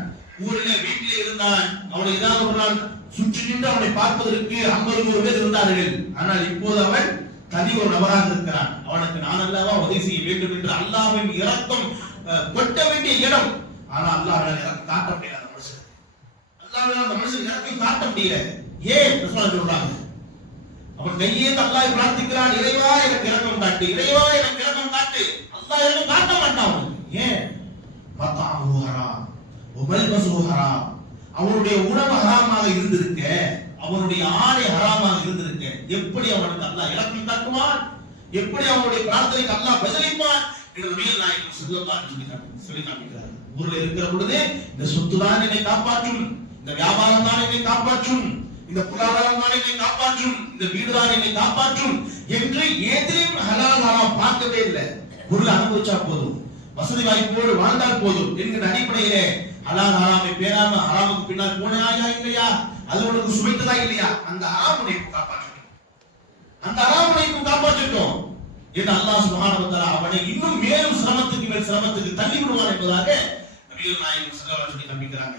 ஊர்ல வீட்டிலே இருந்தான், அவனை ஏதாவது ஒரு நாள் சுற்றி நின்று அவனை பார்ப்பதற்கு 50 பேர் இருந்தார்கள். ஆனால் இப்போது அவன் தனி ஒரு நபராக இருக்கிறான். அவனுக்கு நான் அல்லவா உதவி செய்ய வேண்டும் என்று அல்லாஹ்வின் இரக்கம் கொட்ட வேண்டிய இடம். ஆனா அல்லாஹ்வால் இரக்கம் காட்ட முடியல அந்த மனுஷன், அல்லாஹ்வால் அந்த மனுஷன் இரக்கம் காட்ட முடியல. ஏன் சொல்றாங்க? அவன் கையேந்து அல்லாஹ்வை பிரார்த்திக்கிறான், இறைவா எனக்கு இரக்கம் காட்டு, இறைவா எனக்கு இரக்கம் காட்டு. அல்லாஹ் இரக்கம் காட்ட மாட்டான் அவனுக்கு. ஏன்? மத்அமுஹு ஹராம் வமல்பஸுஹு ஹராம், அவனுடைய உணவு ஹராமாக இருந்திருக்க, அவனுடைய ஆடை ஹராமாக இருந்திருக்க, எப்படி அவனுக்கு அல்லாஹ் இரக்கம் காட்டுவான்? எப்படி அவனுடைய பிரார்த்தனைக்கு அல்லாஹ் பதிலளிப்பான் என்று நபிகள் நாயகம் ஸல்லல்லாஹு அலைஹி வஸல்லம் சொல்லி காண்பிக்கிறார். ஊர்ல இருக்கிற பொழுது இந்த சொத்து தான் என்னை காப்பாற்றும், இந்த வியாபாரம் தான் என்னை காப்பாற்றும், இந்த பொருளாதாரம் தான் என்னை காப்பாற்றும், இந்த வீடு தான் என்னை காப்பாற்றும் என்று எதிலும் ஹலால் ஹராம் பார்க்கவே இல்லை. பொருள் அனுபவிச்சா போதும், வசதி வாய்ப்போடு வாழ்ந்தால் போதும் என்கிற அடிப்படையிலே ஹலால் ஹராமை பேராம ஹராமுக்கு பின்னால் போனாயா இல்லையா, அது உனக்கு சுமைத்ததா இல்லையா, அந்த ஹராமுனை காப்பாற்றட்டும், அந்த ஹராமுனை காப்பாற்றட்டும் என்று அல்லாஹ் சுப்ஹானஹு வ தஆலா அவனை இன்னும் மேலும் சிரமத்துக்கு மேல் சிரமத்துக்கு தள்ளி விடுவான் என்பதாக நபிகள் நாயகம் ஸல்லல்லாஹு அலைஹி வஸல்லம் காண்பிக்கிறாங்க.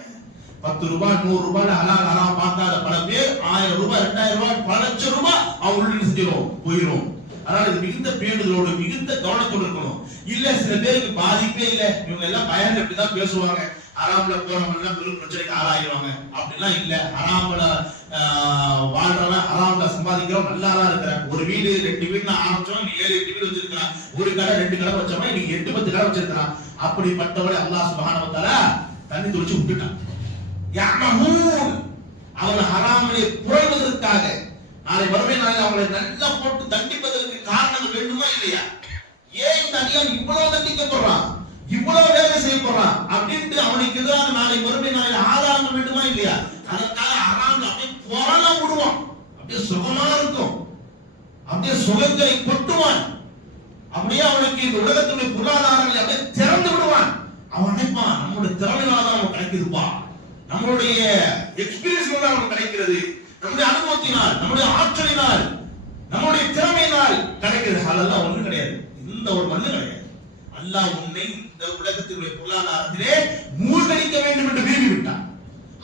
10 ரூபாய் 100 ரூபாய் ஹலால் ஹராம் பார்க்காத பல பேர் 1000 ரூபாய் 2000 ரூபாய் பல லட்சம் ரூபாய் அவங்களுடைய செஞ்சிரும் போயிடும். அதனால இது மிகுந்த பேணுதலோடு மிகுந்த கவனத்தோடு இருக்கணும். இல்ல சில பேருக்கு பாதிப்பே இல்ல, இவங்க எல்லாம் பயந்து இப்படிதான் பேசுவாங்க, ஹராம்ல போறவங்க எல்லாம் பெரும் பிரச்சனைக்கு ஆளாயிருவாங்க அப்படிலாம் இல்ல. ஹராம்ல வாழ்றவன், ஹராம்ல சம்பாதிக்கிறவன் நல்லா தான் இருக்கிறான். ஒரு வீடு 2 வீடு ஆரம்பிச்சவன் நீ 7 8 வீடு வச்சிருக்கான், ஒரு கடை 2 கடை வச்சவன் நீ 8 10 கடை வச்சிருக்கான். அப்படிப்பட்டவனை அல்லாஹ் சுப்ஹானஹு வ தஆலா தண்ணி தொளிச்சு விட்டுட்டான். யஅமஹூன், அவர்கள் ஹராமிலே புரள்வதற்காக நாளை மறுமை நாளில் அவங்களை நல்லா போட்டு தண்டிப்பதற்கு காரணம் வேண்டுமா இல்லையா? ஏன் இந்த அடியான் இவ்வளவு தண்டிக்கப்படுறான், இவ்வளவு வேலை செய்யப்படுறான் அப்படின்ட்டு அவனுக்கு எதிராக நாளை மறுமை நாளில் ஆதாரம் வேண்டுமா இல்லையா? அதற்காக ஹராம் அப்படியே புரள விடுவான், அப்படியே சுகமா இருக்கும், அப்படியே சுகங்களை கொட்டுவான், அப்படியே அவனுக்கு இந்த உலகத்துடைய பொருளாதாரங்களை அப்படியே திறந்து விடுவான். அவன் நினைப்பான், நம்முடைய திறமையினால தான் நமக்கு கிடைக்குதுப்பா, நம்மளுடைய எக்ஸ்பீரியன்ஸ் நமக்கு கிடைக்கிறது, நம்முடைய அனுபவத்தினால், நம்முடைய ஆற்றலினால், நம்முடைய திறமையினால் கிடைக்கிறது. அதெல்லாம் ஒண்ணு கிடையாது, இந்த ஒரு மண்ணு கிடையாது. அல்லாஹ் உன்னை இந்த உலகத்தினுடைய பொருளாதாரத்திலே மூழ்கடிக்க வேண்டும் என்று விரும்பி விட்டான்,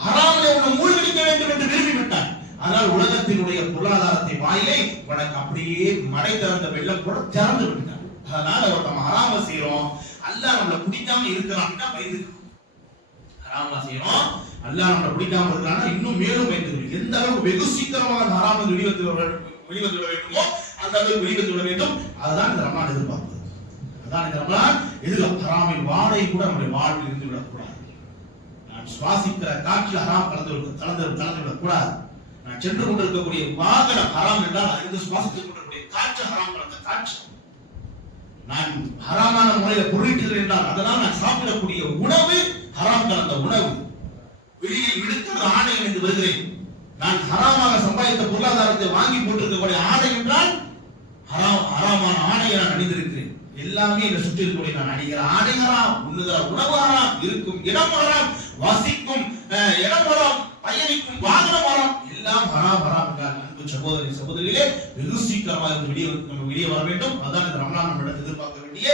ஹராமிலே உன்னை மூழ்கடிக்க வேண்டும் என்று விரும்பி விட்டான். ஆனால் உலகத்தினுடைய பொருளாதாரத்தை வாயிலை உனக்கு அப்படியே மழை திறந்த வெள்ளம் கூட திறந்து விட்டான். அதனால நம்ம ஹராம செய்யறோம், அல்லாஹ் நம்மளை பிடிக்காம இருக்கிறான் அப்படின்னா பயந்துக்கணும். ஹராம செய்யறோம், அல்லாஹ் நம்மளை பிடிக்காம இருக்கிறான்னா இன்னும் மேலும் பயந்துக்கணும். எந்த அளவுக்கு வெகு சீக்கிரமாக ஹராம வெளிவந்து விட வேண்டுமோ அந்த அளவுக்கு வெளிவந்து விட வேண்டும். அதுதான் இந்த ரமலான் எதிர்பார்ப்பது. அதான் இந்த ரமலான் எதிர்பார்ப்பு. ஹராமின் வாடை கூட நம்முடைய வாழ்வில் இருந்து விடக்கூடாது. நான் சுவாசிக்கிற காற்றில் ஹராம் கலந்து விடக்கூடாது. நான் சென்று கொண்டிருக்கக்கூடிய வாகனம் ஹராம் என்றால் அறிந்து சுவாசித்துக் கொண்டிருக்கக்கூடிய காற்று ஹராம் கலந்த காற்று. நான் ஹராமான முறையில் பொருளிட்டுகிறேன் என்றால் அதனால் நான் சாப்பிடக்கூடிய உணவு ஹராம் கலந்த உணவு. வெளியில் விடுக்கிற ஆடை என்று வருகிறேன், நான் ஹராமாக சம்பாதித்த பொருளாதாரத்தை வாங்கி போட்டிருக்கக்கூடிய ஆடை என்றால் ஹராமான ஆடையை நான் அணிந்திருக்கிறேன். எல்லாமே என்னை சுற்றி இருக்கக்கூடிய நான் அணிகிற ஆடை ஹராம், உண்ணுகிற உணவு ஹராம், இருக்கும் இடம் ஹராம், வசிக்கும் இடம் ஹராம், பயணிக்கும் வாகனம் ஹராம், எல்லாம் ஹராம் ஹராம் என்றால் அன்பு சகோதரி சகோதரிகளே வெகு சீக்கிரமாக நம்ம வெளியே வர வேண்டும். அதான் இந்த ரமலான் நம்மிடம் எதிர்பார்க்கக்கூடிய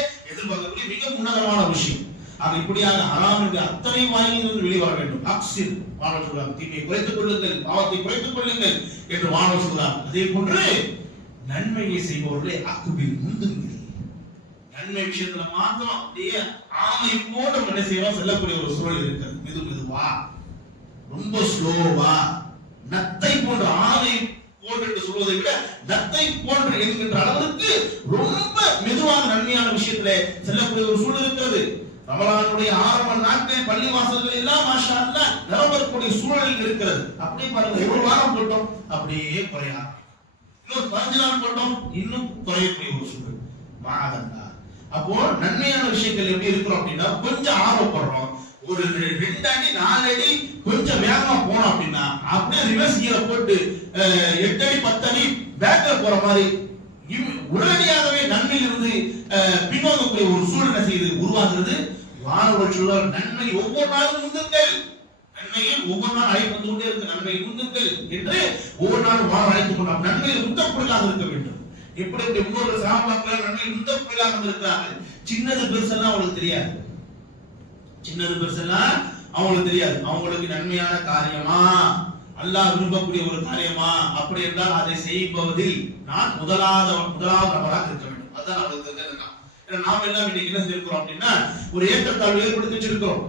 மிக உன்னதமான விஷயம். ஆக இப்படியாக ஹராம் என்ற அத்தனை வாயிலிருந்து வெளியே வர வேண்டும். அக்ஸிர் வானவர் சொல்றார், தீமையை குறைத்துக் கொள்ளுங்கள், பாவத்தை குறைத்துக் கொள்ளுங்கள் என்று வானவர் சொல்றார். அதே போன்று நன்மையை செய்பவர்களே அக்குபில் முந்துங்கள். நன்மை விஷயத்துல மாத்திரம் அப்படியே ஆமை போல என்ன செய்யறோம் செல்லக்கூடிய ஒரு சூழல் இருக்கிறது. மெதுவா ரொம்ப ஸ்லோவா நத்தை போன்ற ஆமை போன்று என்று சொல்வதை விட நத்தை போன்று என்கின்ற அளவிற்கு ரொம்ப மெதுவான நன்மையான விஷயத்திலே செல்லக்கூடிய ஒரு சூழல் இருக்கிறது. ரமலானுடைய ஆரம்ப நாட்கள் பள்ளி வாசல்கள் எல்லாம் மாஷா அல்லாஹ் நிரம்பக்கூடிய சூழலில் இருக்கிறது. அப்படியே பாருங்க, ஒரு வாரம் போட்டோம் அப்படியே குறைய ஆரம்பிக்கும், இன்னொரு 15 நாள் போட்டோம் இன்னும் குறையக்கூடிய ஒரு சூழல். மாதந்தா அப்போ நன்மையான விஷயங்கள் எப்படி இருக்கிறோம் அப்படின்னா கொஞ்சம் ஆர்வப்படுறோம், ஒரு 2 அடி 4 அடி கொஞ்சம் வேகமா போனோம் அப்படின்னா அப்படியே ரிவர்ஸ் கியரை போட்டு 8 அடி 10 அடி பேக்ல போற மாதிரி உடனடியாகவே நன்மையில் இருந்து பின்வாங்கக்கூடிய ஒரு சூழ்நிலை செய்து உருவாகிறது. வானவர் சொல்றார், நன்மை ஒவ்வொரு நாளும் முந்துங்கள், நன்மையில் ஒவ்வொரு நாள் அழைப்பு வந்து கொண்டே இருக்கு, நன்மை முந்துங்கள் என்று ஒவ்வொரு நாளும் வாரம் அழைத்துக் கொண்டார். நன்மையில் முந்தப்பொருளாக இருக்க வேண்டும். எப்படி ஒவ்வொரு சாமாக்கள் நன்மையில் முந்தப்பொருளாக இருக்கிறார்கள். சின்னது பெருசெல்லாம் அவங்களுக்கு தெரியாது, சின்னது பெருசெல்லாம் அவங்களுக்கு தெரியாது. அவங்களுக்கு நன்மையான காரியமா, அல்லாஹ் விரும்பக்கூடிய ஒரு காரியமா, அப்படி என்றால் அதை செய்பவதில் நான் முதலாவது நபராக இருக்க வேண்டும். அதான் அவங்களுக்கு தெரிஞ்சிருக்கான். ஏன்னா நாம எல்லாம் இன்னைக்கு என்ன செஞ்சிருக்கிறோம் அப்படின்னா ஒரு ஏற்றத்தாழ்வு ஏற்படுத்தி வச்சிருக்கிறோம்.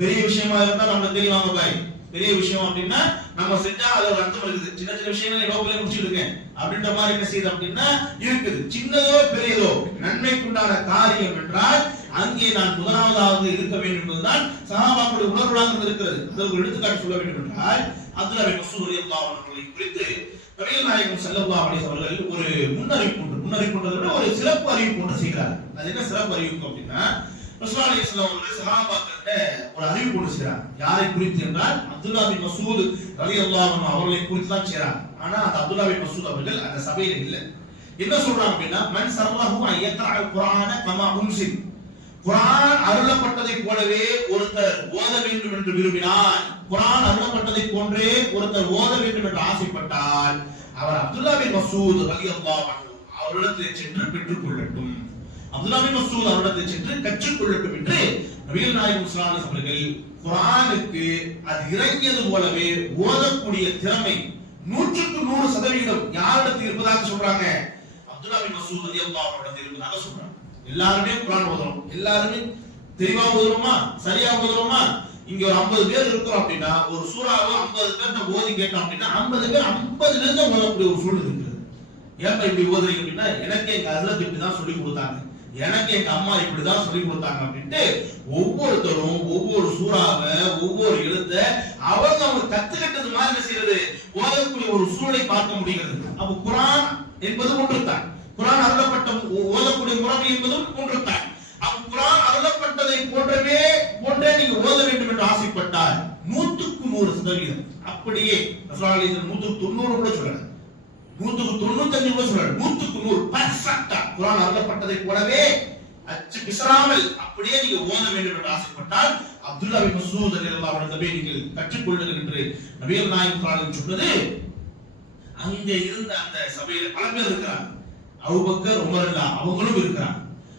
பெரிய விஷயமா இருந்தா நம்மளுக்கு தெரியுவாங்க பாய், பெரிய விஷயம் அப்படின்னா நம்ம செஞ்சா அது ஒரு அர்த்தம் இருக்குது. சின்ன சின்ன விஷயங்களை லோக்கலே முடிச்சிருக்கேன் அப்படின்ற மாதிரி என்ன செய்யுது அப்படின்னா இருக்குது. சின்னதோ பெரியதோ நன்மைக்குண்டான காரியம் என்றால் அங்கே நான் முதலாவதாக இருக்க வேண்டும் என்பதுதான் சஹாபாக்களுடைய உணர்வுகளாக இருக்கிறது. அதற்கு ஒரு எடுத்துக்காட்டு சொல்ல வேண்டும் என்றால் அப்துல்லாஹ் பின் மஸ்ஊத் ரலியல்லாஹு அன்ஹு குறித்து நபிகள் நாயகம் ஸல்லல்லாஹு அலைஹி வஸல்லம் ஒரு முன்னறிவிப்புன்றதை விட ஒரு சிறப்பு அறிவிப்பு ஒன்று செய்கிறார். அது என்ன சிறப்பு அறிவிப்பு அப்படின்னா ரசூலுல்லாஹி ஸல்லல்லாஹு அலைஹி வஸல்லம் சஹாபாக்களிட்ட ஒரு அறிவிப்பு ஒன்று செய்கிறார். யாரை குறித்து என்றால் அப்துல்லாஹ் பின் மஸ்ஊத் ரலியல்லாஹு அன்ஹு அவர்களை குறித்து தான் செய்கிறார். ஆனா அந்த அப்துல்லாஹ் பின் மஸ்ஊத் அவர்கள் அந்த சபையில இல்ல. என்ன சொல்றாங்க அப்படின்னா மன் சர்வஹு அன் யக்ரஅல் குர்ஆன கமா உன்சில், குர்ஆன் அருளப்பட்டதை போலவே ஒருத்தர் ஓத வேண்டும் என்று விரும்பினார், குர்ஆன் அருளப்பட்டதை போன்றே ஒருத்தர் ஓத வேண்டும் என்று ஆசைப்பட்டால் அவர் அப்துல்லாஹ் பின் மஸ்ஊத் ரலியல்லாஹு அன்ஹு அவரிடத்தில் சென்று பெற்றுக் கொள்ளட்டும், அப்துல்லாஹ் பின் மஸ்ஊத் அவரிடத்தில் சென்று கற்றுக் கொள்ளட்டும் என்று நபிகள் நாயகம் ஸல்லல்லாஹு அலைஹி வஸல்லம் குர்ஆனுக்கு அது இறங்கியது போலவே ஓதக்கூடிய திறமை 100% யாரிடத்தில் இருப்பதாக சொல்றாங்க? அப்துல்லாஹ் பின் மஸ்ஊத் ரலியல்லாஹு அன்ஹு இருப்பதாக சொல்றாங்க. எல்லாருமே குர்ஆன் ஓதுறோம், எல்லாருமே தெளிவா ஓதுறோமா, சரியா ஓதுறோமா? இங்க ஒரு 50 பேர் இருக்கிறோம் அப்படின்னா ஒரு சூறாவை 50 பேர்ட்ட ஓதி கேட்டோம் அப்படின்னா 50 பேர் 50ல இருந்து ஓதக்கூடிய ஒரு சூழல் இருக்குது. ஏன் இப்படி ஓதுறீங்க அப்படின்னா எனக்கு எங்க ஹஸ்ரத் இப்படி தான் சொல்லி கொடுத்தாங்க, எனக்கு எங்க அம்மா இப்படிதான் சொல்லி கொடுத்தாங்க அப்படின்ட்டு ஒவ்வொருத்தரும் ஒவ்வொரு சூறாவை ஒவ்வொரு எழுத்த அவங்க கத்துக்கிட்டது மாதிரி என்ன செய்யறது ஓதக்கூடிய ஒரு சூழலை பார்க்க முடிகிறது. அப்ப குர்ஆன் என்பது ஒன்றுதான், குர்ஆன் அருளப்பட்ட ஓதக்கூடிய முறை என்பதும் ஒன்றுதான். அப்ப குர்ஆன் அருளப்பட்டதை போன்றே நீங்க ஓத வேண்டும் என்று ஆசைப்பட்டால் 100% அப்படியே ரசூலுல்லாஹி அலைஹி வஸல்லம் 190 கூட சொல்லல, 195 கூட சொல்லல, 100% பர்ஃபெக்ட்டா குர்ஆன் அருளப்பட்டதை போலவே அச்சு பிசறாமல் அப்படியே நீங்க ஓத வேண்டும் என்று ஆசைப்பட்டால் அப்துல்லாஹ் பின் மஸ்ஊத் ரலியல்லாஹு அன்ஹு நீங்கள் கற்றுக்கொள்ளுங்கள் என்று நபிகள் நாயகம் ஸல்லல்லாஹு அலைஹி வஸல்லம் சொன்னது. அங்க இருந்த அந்த சபையில் பல பேர் இருக்கிறாங்க, அபூபக்கர் உமர் ரலியல்லாஹு அவங்களும் இருக்கிறாங்க.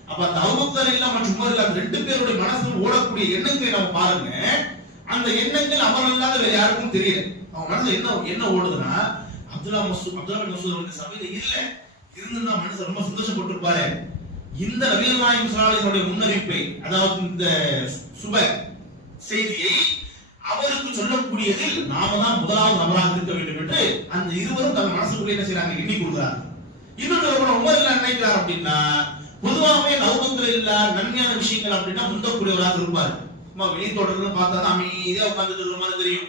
அப்ப அந்த அபூபக்கர் ரலியல்லாஹு மற்றும் உமர் ரலியல்லாஹு ரெண்டு பேருடைய மனசுல ஓடக்கூடிய எண்ணங்களை நம்ம பாருங்க. அந்த எண்ணங்கள் அவர் அல்லாத வேற யாருக்கும் தெரியல. அவங்க மனசுல என்ன ஓடுதுன்னா அப்துல்லாஹ் பின் மஸ்ஊத் அவர்கள் சபையில இல்ல, இருந்தா மனசு ரொம்ப சந்தோஷப்பட்டிருப்பாரு. இந்த நபிகள் நாயகம் ஸல்லல்லாஹு அலைஹி வஸல்லம் முன்னறிவிப்பை, அதாவது இந்த சுப செய்தியை அவருக்கு சொல்லக்கூடியதில் நாம தான் முதலாவது நபராக இருக்க வேண்டும் என்று அந்த இருவரும் தங்கள் மனசுக்குள்ளே என்ன செய்றாங்க, எண்ணி கொடுக்குறாங்க. இன்னொரு உமர் என்ன நினைக்கிறார் அப்படின்னா, பொதுவாகவே அபூபக்கர் இல்ல நன்மையான விஷயங்கள் அப்படின்னா முந்தக்கூடியவராக இருப்பார். சும்மா வெளி தோட்டத்துல பார்த்தா தான் அமைதியா உட்கார்ந்துட்டு இருக்கிற மாதிரி தெரியும்,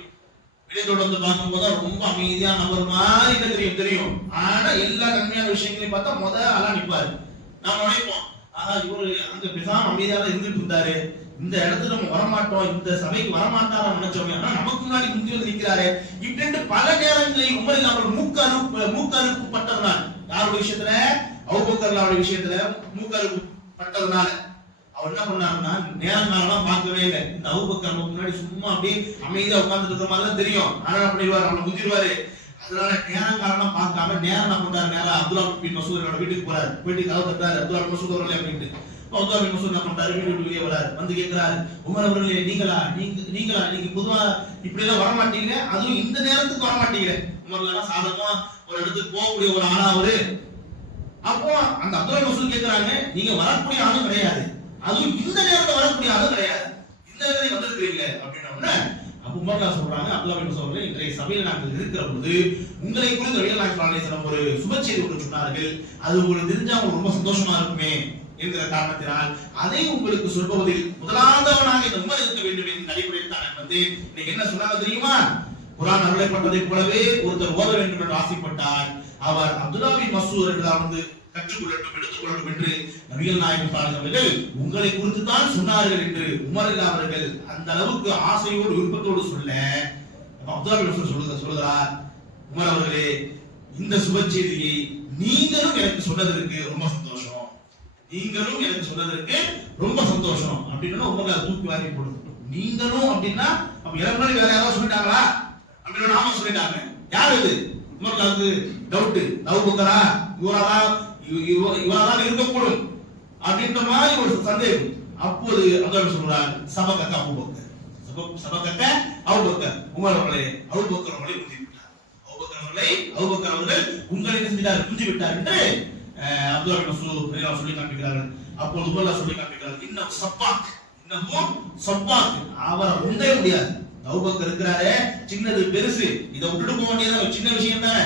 வெளி தோட்டத்தை பார்க்கும் போது ரொம்ப அமைதியா நபர் மாதிரி தெரியும். ஆனா எல்லா நன்மையான விஷயங்களையும் பார்த்தா ஆளா நிற்பாரு. நாம நினைப்போம், இவரு அங்க பேசாம அமைதியாக இருந்துட்டு இருந்தாரு, இந்த இடத்துல நம்ம வரமாட்டோம், இந்த சபைக்கு வரமாட்டாரா நினைச்சோமே, ஆனா நமக்கு முன்னாடி முந்தி வந்து நிக்கிறாரு இப்படின்ட்டு பல நேரங்களில் உமர் அவர்கள் மூக்கறுப்பு பட்டதுனால, யாருடைய விஷயத்துல, அபூபக்கர் விஷயத்துல மூக்கறுப்பு பட்டதுனால அவர் என்ன பண்ணாருன்னா நேரங்காலம் பார்க்கவே இல்லை. இந்த அபூபக்கர் முன்னாடி சும்மா அப்படியே அமைதியா உட்கார்ந்துட்டு இருக்கிற மாதிரி தான் தெரியும், ஆனா என்ன பண்ணிடுவாரு, அவனை முந்திடுவாரு. அதனால நேரங்காலம் பார்க்காம நேரம் என்ன பண்றாரு, நேரம் அப்துல்லாஹ் பின் மஸ்ஊத் வீட்டுக்கு போறாரு. வீட்டுக்கு கதவு தட்டுறாரு, அப்துல்லாஹ் பின் மஸ்ஊத் வரல அப்படின்ட்டு. அப்துல்லாஹ் பின் மஸ்ஊத் என்ன பண்றாரு, வீட்டு வெளியே வராரு. வந்து கேட்கிறாரு, உமர் அவர்களே நீங்க பொதுவா இப்படி எல்லாம் வரமாட்டீங்க, அதுவும் இந்த நேரத்துக்கு வரமாட்டீங்க. உமர்லாம் சாதாரணமா ஒரு இடத்துக்கு போகக்கூடிய ஒரு ஆளா அவரு. அப்போ அந்த அப்துல்லாஹ் மஸ்ஊத் கேட்கிறாங்க, நீங்க வரக்கூடிய ஆளும் கிடையாது, அதுவும் இந்த நேரத்துல வரக்கூடிய ஆளும் கிடையாது, இந்த நேரத்துல வந்திருக்கிறீங்க அப்படின்னா அப்ப உமர்லாம் சொல்றாங்க, அப்துல்லாஹ் பின் மஸ்ஊத் அவர்களே இன்றைய சபையில் நாங்கள் இருக்கிற பொழுது உங்களை குறித்து நபிகள் நாயகம் ஸல்லல்லாஹு அலைஹி வஸல்லம் ஒரு சுப செய்தி ஒன்று சொன்னார்கள், அது உங்களுக்கு தெரிஞ்சா உங்களுக்கு ரொம்ப சந்தோஷமா இருக்குமே என்கிற காரணத்தினால் அதை உங்களுக்கு சொல்வதில் முதலாவதாக இந்த உமர் இருக்க வேண்டும் என்ற அடிப்படையில் தான் வந்து இன்னைக்கு என்ன சொன்னாங்க தெரியுமா, குர்ஆன் அருளப்பட்டதை போலவே ஒருத்தர் ஓத வேண்டும் என்று ஆசைப்பட்டால் அவர் அப்துல்லாஹ் பின் மஸ்ஊத் அவர்கள் வந்து கற்றுக்கொள்ளட்டும், எடுத்துக்கொள்ளட்டும் என்று நபிகள் நாயகம் ஸல்லல்லாஹு அலைஹி வஸல்லம் உங்களை குறித்து தான் சொன்னார்கள் என்று உமர் அவர்கள் அந்த அளவுக்கு ஆசையோடு விருப்பத்தோடு சொல்ல, அப்துல்லாஹ் பின் மஸ்ஊத் சொல்லுகிறார், உமர் அவர்களே இந்த சுப செய்தியை நீங்களும் எனக்கு சொன்னதற்கு ரொம்ப சந்தோஷம், நீங்களும் எனக்கு சொன்னதற்கு ரொம்ப சந்தோஷம் அப்படின்னா உமர் தூக்கி வாங்கி போடுது. நீங்களும் அப்படின்னா அப்ப எனக்கு வேற யாராவது சொல்லிட்டாங்களா அப்படின்னு நாம சொல்லிட்டாங்க, யார் இது உமருக்கு டவுட், அபூபக்கரா இவராதான் இருக்கக்கூடும் அப்படின்ற மாதிரி ஒரு சந்தேகம். அப்போது அல்லாஹ் சொல்றார், சபகக்க அபூபக்கர், சபகக்க அபூபக்கர், உமர் அவர்களே அபூபக்கர் அவர்களை முந்திவிட்டார், அபூபக்கர் அவர்கள் உங்களை முந்தி விட்டார் என்று அப்துல்லாஹ் பின் மஸ்ஊத் சொல்லி காண்பிக்கிறார்கள். அப்போது உமர் சொல்லி காண்பிக்கிறார்கள், இன்னும் சப்பாக் அவரை முந்தவே முடியாது. அபூபக்கர் இருக்கிறாரே, சின்னது பெருசு, இதை விட்டுட்டு போக வேண்டியது சின்ன விஷயம் தானே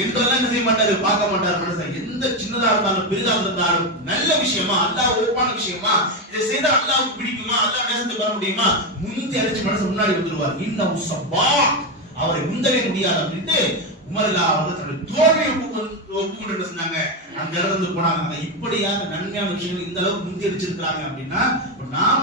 என்றெல்லாம் என்ன செய்ய மாட்டாரு, பார்க்க மாட்டாரு மனுஷன். எந்த சின்னதா இருந்தாலும் பெரிதா இருந்தாலும் நல்ல விஷயமா, அல்லாஹ் ஓப்பான விஷயமா, இதை செய்தா அல்லாஹ்வுக்கு பிடிக்குமா, அல்லாஹ் நேசத்துக்கு வர முடியுமா, முந்தி அடிச்சு மனுஷன் முன்னாடி வந்துருவார். இன்னும் சப்பாக் அவரை முந்தவே முடியாது அப்படின்ட்டு உமர் அவர்கள் தன்னுடைய தோல்வியை ஒப்புக்கொண்டு சொன்னாங்க. அந்த இடத்துல போனாங்க. இப்படியாக நன்மையான விஷயங்கள் இந்த அளவுக்கு முந்தி அடிச்சிருக்கிறாங்க அப்படின்னா நாம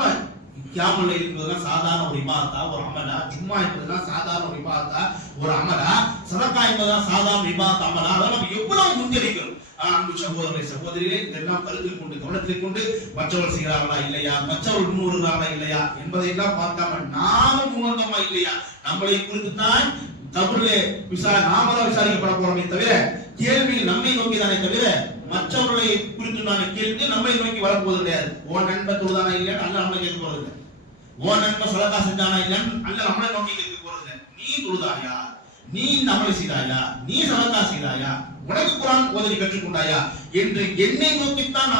கியாமுல் லைல் என்பதுதான் சாதாரண ஒரு இபாதத்தா, ஒரு அமலா, ஜும்மா என்பதுதான் சாதாரண ஒரு இபாதத்தா, ஒரு அமலா, சதகா என்பதுதான் சாதாரண இபாதத் அமலா, அதெல்லாம் நம்ம எவ்வளவு முன்னெடுக்கிறோம். அன்பு சகோதரர்களே சகோதரிகளே, இதெல்லாம் கருத்தில் கொண்டு கவனத்தில் கொண்டு மற்றவர்கள் செய்கிறார்களா இல்லையா, மற்றவர்கள் முன்னுறுகிறார்களா இல்லையா என்பதையெல்லாம் பார்க்காம நாம முன்வந்தோமா இல்லையா, நம்மளை குறித்து தான் கபரிலே நாம தான் விசாரிக்கப்பட போறோமே தவிர கேள்வி நம்மை நோக்கி தானே தவிர மற்றவர்களை குறித்து கேள்வி நம்மை நோக்கி வரப்போவது கிடையாது. ஓ நண்பன் தொழுதானா இல்லையா அல்ல நம்மளை கேட்க போறது இல்லை, ஓ நண்பன் சதகா செஞ்சானா இல்லைன்னு அல்ல நம்மளை நோக்கி கேட்க போறது இல்லை. நீ தொழுதாயா, நீ இந்த அமலை செய்தாயா, நீ சதகா செய்தாயா, உனக்கு குர்ஆன் ஓதி கற்றுக்கொண்டாயா என்று என்னை நோக்கித்தான்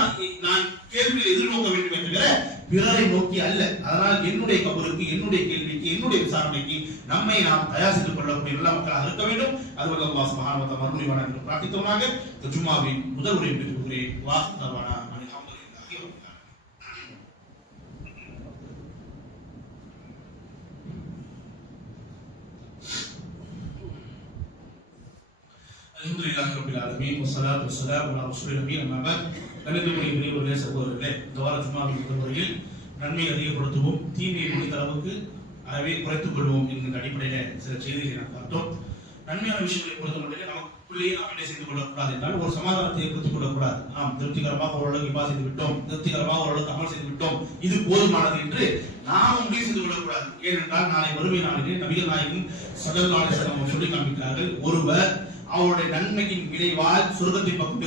நான் கேள்வியை எதிர்நோக்க வேண்டும் என்கிற பிறரை நோக்கி அல்ல. அதனால் என்னுடைய கபருக்கு, என்னுடைய கேள்விக்கு, என்னுடைய விசாரணைக்கு நம்மை நாம் தயார் செய்து கொள்ளக்கூடிய நல்ல மக்களாக இருக்க வேண்டும். அதுவல்ல அல்லாஹ் சுப்ஹானஹு வ தஆலா மறுபடியும் என்று பிரார்த்தித்தோமாக ஜும்மாவின் முதல் உரை பெற்றுகிறேன். வாஹ் தவானா அல்ஹம்துலில்லாஹ். அல்ஹம்துலில்லாஹி ரப்பில் ஆலமீன் வஸ்ஸலாத்து வஸ்ஸலாமு அலா ரசூலில் நபி அம்மா பஅத். கண்ணியத்துக்குரிய பெரியவர்களே, சகோதரர்களே, இந்த வார ஜும்ஆவின் முறையில் நன்மையை அதிகப்படுத்துவோம், தீமையை முடிந்த அளவுக்கு அறவே குறைத்துக் கொள்வோம் என்கின்ற அடிப்படையில் சில செய்திகளை நாம் பார்த்தோம். நன்மையான விஷயங்களை பொறுத்தவரையில் நமக்குள்ளேயே நாம் என்ன செய்து கொள்ளக்கூடாது என்றால் ஒரு சமாதானத்தை ஏற்படுத்திக் கொள்ளக்கூடாது. நாம் திருப்திகரமாக ஓரளவுக்கு இபா செய்து விட்டோம், திருப்திகரமாக ஓரளவுக்கு அமல் செய்து விட்டோம், இது போதுமானது என்று நாம் முடிவு செய்து கொள்ளக்கூடாது. ஏனென்றால் நாளை வறுமை நாளிலே நபிகள் நாயகம் ஸல்லல்லாஹு அலைஹி வஸல்லம் சொல்லி காண்பிக்கிறார்கள், ஒருவர் அவருடைய நன்மையின் விளைவால் சொர்க்கத்தின் பக்கம்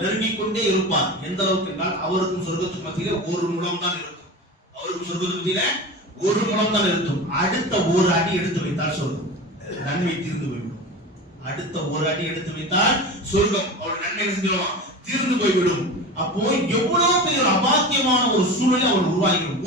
நெருங்கிக் கொண்டே இருப்பார். எந்த அளவுக்கு என்றால் அவருக்கும் சொர்க்கத்துக்கு மத்தியில ஒரு முழம் தான் இருக்கும். அவருக்கும் சொர்க்கத்துக்கு மத்தியில ஒரு முழம் தான் இருக்கும். அடுத்த ஒரு அடி எடுத்து வைத்தால் சொர்க்கம் நன்மை தீர்ந்து போய்விடும். அடுத்த ஒரு அடி எடுத்து வைத்தால் சொர்க்கம் அவருடைய நன்மை செஞ்சிருவான் தீர்ந்து போய்விடும். அப்போ எவ்வளவு பெரிய அபாக்கியமான ஒரு சூழ்நிலை அவர் உருவாகிடும்.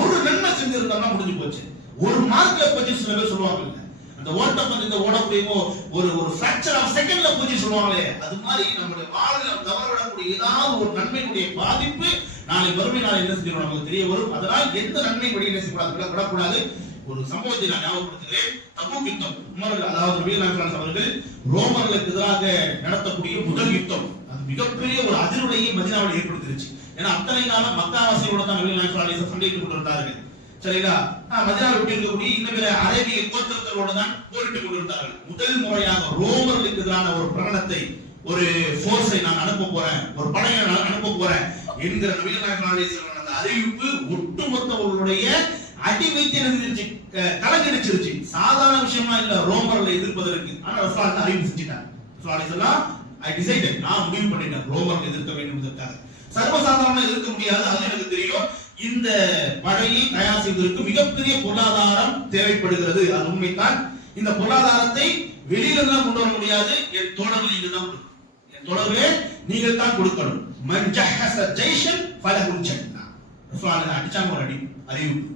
ஒரு நன்மை செஞ்சிருந்தா முடிஞ்சு போச்சு. ஒரு மார்க்கை பற்றி சில பேர் சொல்லுவாங்க, அந்த ஓட்டம் வந்து இந்த ஓடக்கூடியமோ ஒரு ஃபிராக்சர் ஆஃப் செகண்ட்ல பூஜை சொல்லுவாங்களே, அது மாதிரி நம்முடைய வாழ்வில் தவறவிடக்கூடிய ஏதாவது ஒரு நன்மையுடைய பாதிப்பு நாளை வறுமை நாள் என்ன செஞ்சிடும் நமக்கு தெரிய வரும். அதனால் எந்த நன்மை வழியில் விடக்கூடாது. ஒரு சம்பவத்தை நான் ஞாபகப்படுத்துகிறேன். தபூக் யுத்தம், அதாவது நபிகள் நாயகம் அவர்கள் ரோமர்களுக்கு எதிராக நடத்தக்கூடிய முதல் யுத்தம், அது மிகப்பெரிய ஒரு அதிர்வலையை மதீனாவில் ஏற்படுத்திருச்சு. ஏன்னா அத்தனை காலம் மக்காவாசியோட தான் நபிகள் நாயகம் சண்டையிட்டுக் கொண்டிருந்தார்கள். சரிங்களா? மதீனாவில் விட்டு இருக்கக்கூடிய இன்னும் அரேபிய கோத்திரத்தோடு தான் போரிட்டுக் கொண்டிருந்தார்கள். முதல் முறையாக ரோமர்களுக்கு எதிரான ஒரு பிரகடனத்தை, ஒரு போர்ஸை நான் அனுப்ப போறேன், ஒரு படையை நான் அனுப்ப போறேன் என்கிற நபிகள் நாயகம் அந்த அறிவிப்பு ஒட்டுமொத்தவர்களுடைய அடிமைத்து கலங்கடிச்சிருச்சு. சாதாரண விஷயமா இல்ல ரோமர்களை எதிர்ப்பதற்கு. ஆனா ரசூலுல்லாஹ் அறிவிப்பு செஞ்சிட்டாங்க. நான் முடிவு பண்ணிட்டேன் ரோமர்களை எதிர்க்க வேண்டும் என்பதற்காக. சர்வசாதாரண எதிர்க்க முடியாது, அது எனக்கு தெரியும். இந்த படையை தயார் செய்வதற்கு மிகப்பெரிய பொருளாதாரம் தேவைப்படுகிறது, அது உண்மைதான். இந்த பொருளாதாரத்தை வெளியில தான் கொண்டு வர முடியாது, என் தோழர்கள் நீங்க தான் கொடுக்கணும். என் தோழர்களே நீங்கள் தான் கொடுக்கணும். மன் ஜஹஸ ஜைஷன் ஃபலஹுல் ஜன்னா. ரசூலுல்லாஹ் அடிச்சாங்க ஒரு அறிவிப்பு.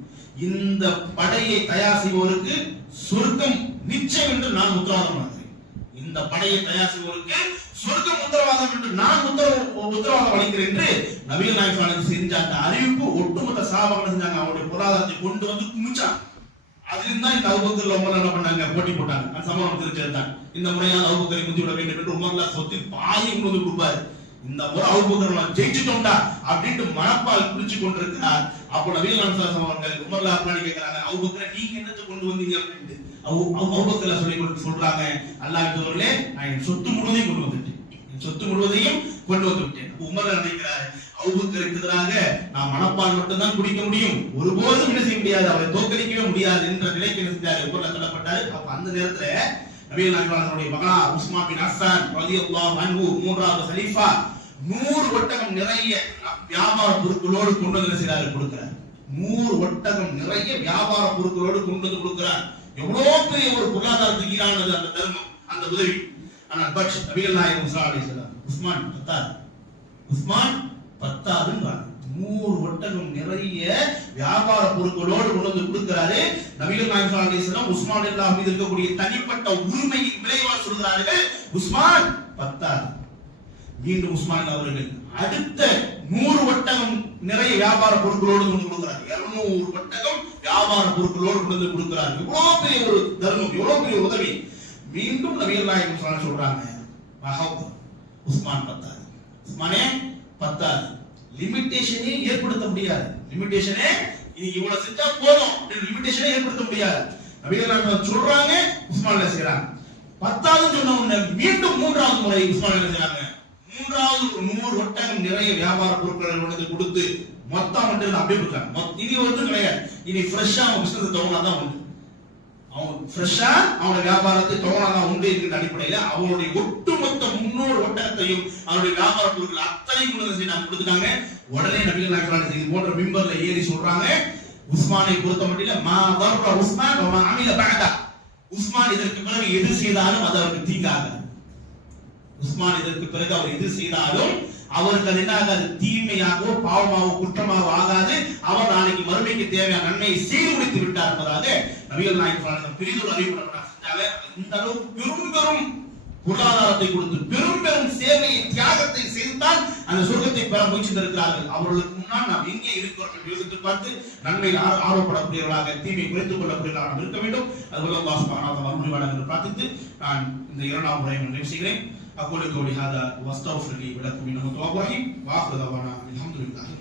இந்த படையை தயார் செய்வதற்கு சொர்க்கம் நிச்சயம் என்று நான் உத்தரவாதம் அளிக்கிறேன். இந்த படையை தயார் செய்வதற்கு சொர்க்கம் உத்தரவாதம் என்று நான் உத்தரவாதம் அளிக்கிறேன் என்று நபிகள் நாயகம் செஞ்ச அந்த அறிவிப்பு ஒட்டுமொத்த சஹாபாக்கள் செஞ்சாங்க. அவருடைய பொருளாதாரத்தை கொண்டு வந்து குமிச்சாங்க. அதிலிருந்து இந்த அபூபக்கர் உமர் என்ன பண்ணாங்க, போட்டி போட்டாங்க. அந்த சம்பவம் தெரிஞ்சிருந்தாங்க. இந்த முறையாக அபூபக்கரை முந்தி விட வேண்டும் என்று உமர்லாம் சொத்து பாதி கொண்டு வந்து கொடுப்பாரு. இந்த முறை அபூபக்கர் ஜெயிச்சிட்டோம்டா அப்படின்ட்டு மனப்பால் குளிச்சு கொண்டிருக்கிறார். அப்போ நபிகள் நாயகம் அவர்கள் உமர்லாம் கேட்கிறாங்க, அபூபக்கரை நீங்க என்னத்தை கொண்டு வந்தீங்க அப்படின்ட்டு. அபூபக்கர் சொல்றாங்க, அல்லாஹ்விடவர்களே நான் என் சொத்து முழுவதையும் கொண்டு வந்துட்டேன், என் சொத்து முழுவதையும் கொண்டு வந்து விட்டேன். உமர் நினைக்கிறார், அபூபக்கருக்கு எதிராக நான் மனப்பால் மட்டும் தான் குடிக்க முடியும், ஒருபோதும் என்ன செய்ய முடியாது, அவரை தோற்கடிக்கவே முடியாது என்ற நிலைக்கு என்ன செஞ்சாரு, உமர் தள்ளப்பட்டாரு. அப்ப அந்த நேரத்துல நபிகள் நாயகத்துடைய மகனார் உஸ்மான் பின் அஃபான் ரலியல்லாஹு அன்ஹு, மூன்றாவது கலீஃபா, 100 ஒட்டகம் நிறைய வியாபார பொருட்களோடு கொண்டு வந்து செய்றாரு, கொடுக்கிறார். 100 ஒட்டகம் நிறைய வியாபார பொருட்களோடு கொண்டு வந்து கொடுக்கிறார். எவ்வளவு பெரிய ஒரு பொருளாதாரத்துக்கு ஈடானது அந்த தர்மம், அந்த உதவி. ஆனால் நபிகள் நாயகம் ஸல்லல்லாஹு அலைஹி வஸல்லம் உஸ்மான் பத்தாதுன்றாங்க. 100 ஒட்டகம் நிறைய வியாபார பொருட்களோடு கொண்டு வந்து கொடுக்கிறாரு. நபிகள் நாயகம் ஸல்லல்லாஹு அலைஹி வஸல்லம் உஸ்மான் அல்லாஹ் மீது இருக்கக்கூடிய தனிப்பட்ட உரிமையின் விளைவாக சொல்கிறார்கள், உஸ்மான் பத்தாது. மீண்டும் உஸ்மான் அவர்கள் அடுத்த 100 ஒட்டகம் நிறைய வியாபார பொருட்களோடு கொண்டு கொடுக்கிறார். 200 ஒட்டகம் வியாபார பொருட்களோடு கொண்டு வந்து கொடுக்கிறார். இவ்வளவு பெரிய ஒரு தர்மம், இவ்வளவு பெரிய உதவி. மீண்டும் நபிகள் நாயகம் சொல்றாங்க, உஸ்மான் பத்தாது, உஸ்மானே பத்தாது. லிமிட்டேஷனே ஏற்படுத்த முடியாது. லிமிட்டேஷனே இவ்வளவு செஞ்சா போதும் அப்படின்னு லிமிட்டேஷனே ஏற்படுத்த முடியாது. நபிகள் நாயகம் சொல்றாங்க, உஸ்மான்ல செய்றாங்க. பத்தாதுன்னு சொன்ன உடனே மீண்டும் 3வது முறை உஸ்மான்ல செய்றாங்க. 3வது 100 ஒட்டகம் நிறைய வியாபார பொருட்களை கொண்டு கொடுத்து மொத்தம் வந்து அப்படியே கொடுத்தாங்க. இனி ஒன்றும் கிடையாது, இனி ஃப்ரெஷ்ஷா அவங்க பிசினஸ் தொடங்கினாதான் உண்டு, அவங்க ஃப்ரெஷ்ஷா அவங்க வியாபாரத்தை தொடங்கினாதான் உண்டு என்கிற அடிப்படையில அவங்களுடைய ஒட்டுமொத்த 300 ஒட்டகத்தையும் அவருடைய வியாபார பொருட்கள் அத்தனையும் கொண்டு வந்து நான் கொடுத்துட்டாங்க. உடனே நபிகள் நாயகம் இது போன்ற மிம்பர்ல ஏறி சொல்றாங்க, உஸ்மானை பொறுத்த மட்டும் மா வர்ற உஸ்மான் வ மா அமில பஅதா. உஸ்மான் இதற்கு பிறகு எது செய்தாலும் அது அவருக்கு தீங்காகாது. உஸ்மான் இதற்கு பிறகு அவர் எது செய்தாலும் அவருக்கு அது என்ன ஆகாது, தீமையாகவோ பாவமாகவோ குற்றமாகவோ ஆகாது. அவர் நாளைக்கு மறுமைக்கு தேவையான நன்மையை செய்து முடித்து விட்டார் என்பதாக நபிகள் நாயகம் பெரிதொரு அறிவிப்பு. இந்த அளவு பெரும் பெரும் பொருளாதாரத்தை கொடுத்து பெரும் பெரும் சேவையை தியாகத்தை செய்தால் அந்த சொர்க்கத்தை பெற முயற்சித்திருக்கிறார்கள். அவர்களுக்கு முன்னால் நாம் எங்கே இருக்கிறோம் என்று யோசித்து பார்த்து நன்மையில் ஆர்வப்படக்கூடியவர்களாக, தீமை குறைத்துக் கொள்ளக்கூடியவர்களாக நாம் இருக்க வேண்டும். அதுபோல அல்லாஹ் சுப்ஹானஹு வ தஆலா மறுபடியும் என்று பிரார்த்தித்து நான் இந்த இரண்டாம் முறையை நிறைவு செய்கிறேன். அகூலு கௌலி ஹாதா வஸ்தக்ஃபிரு லி வ லக்கும் இன்னஹு தவ்வாபுர் ரஹீம். வ ஆகிரு தஅவானா அல்ஹம்துலில்லாஹி.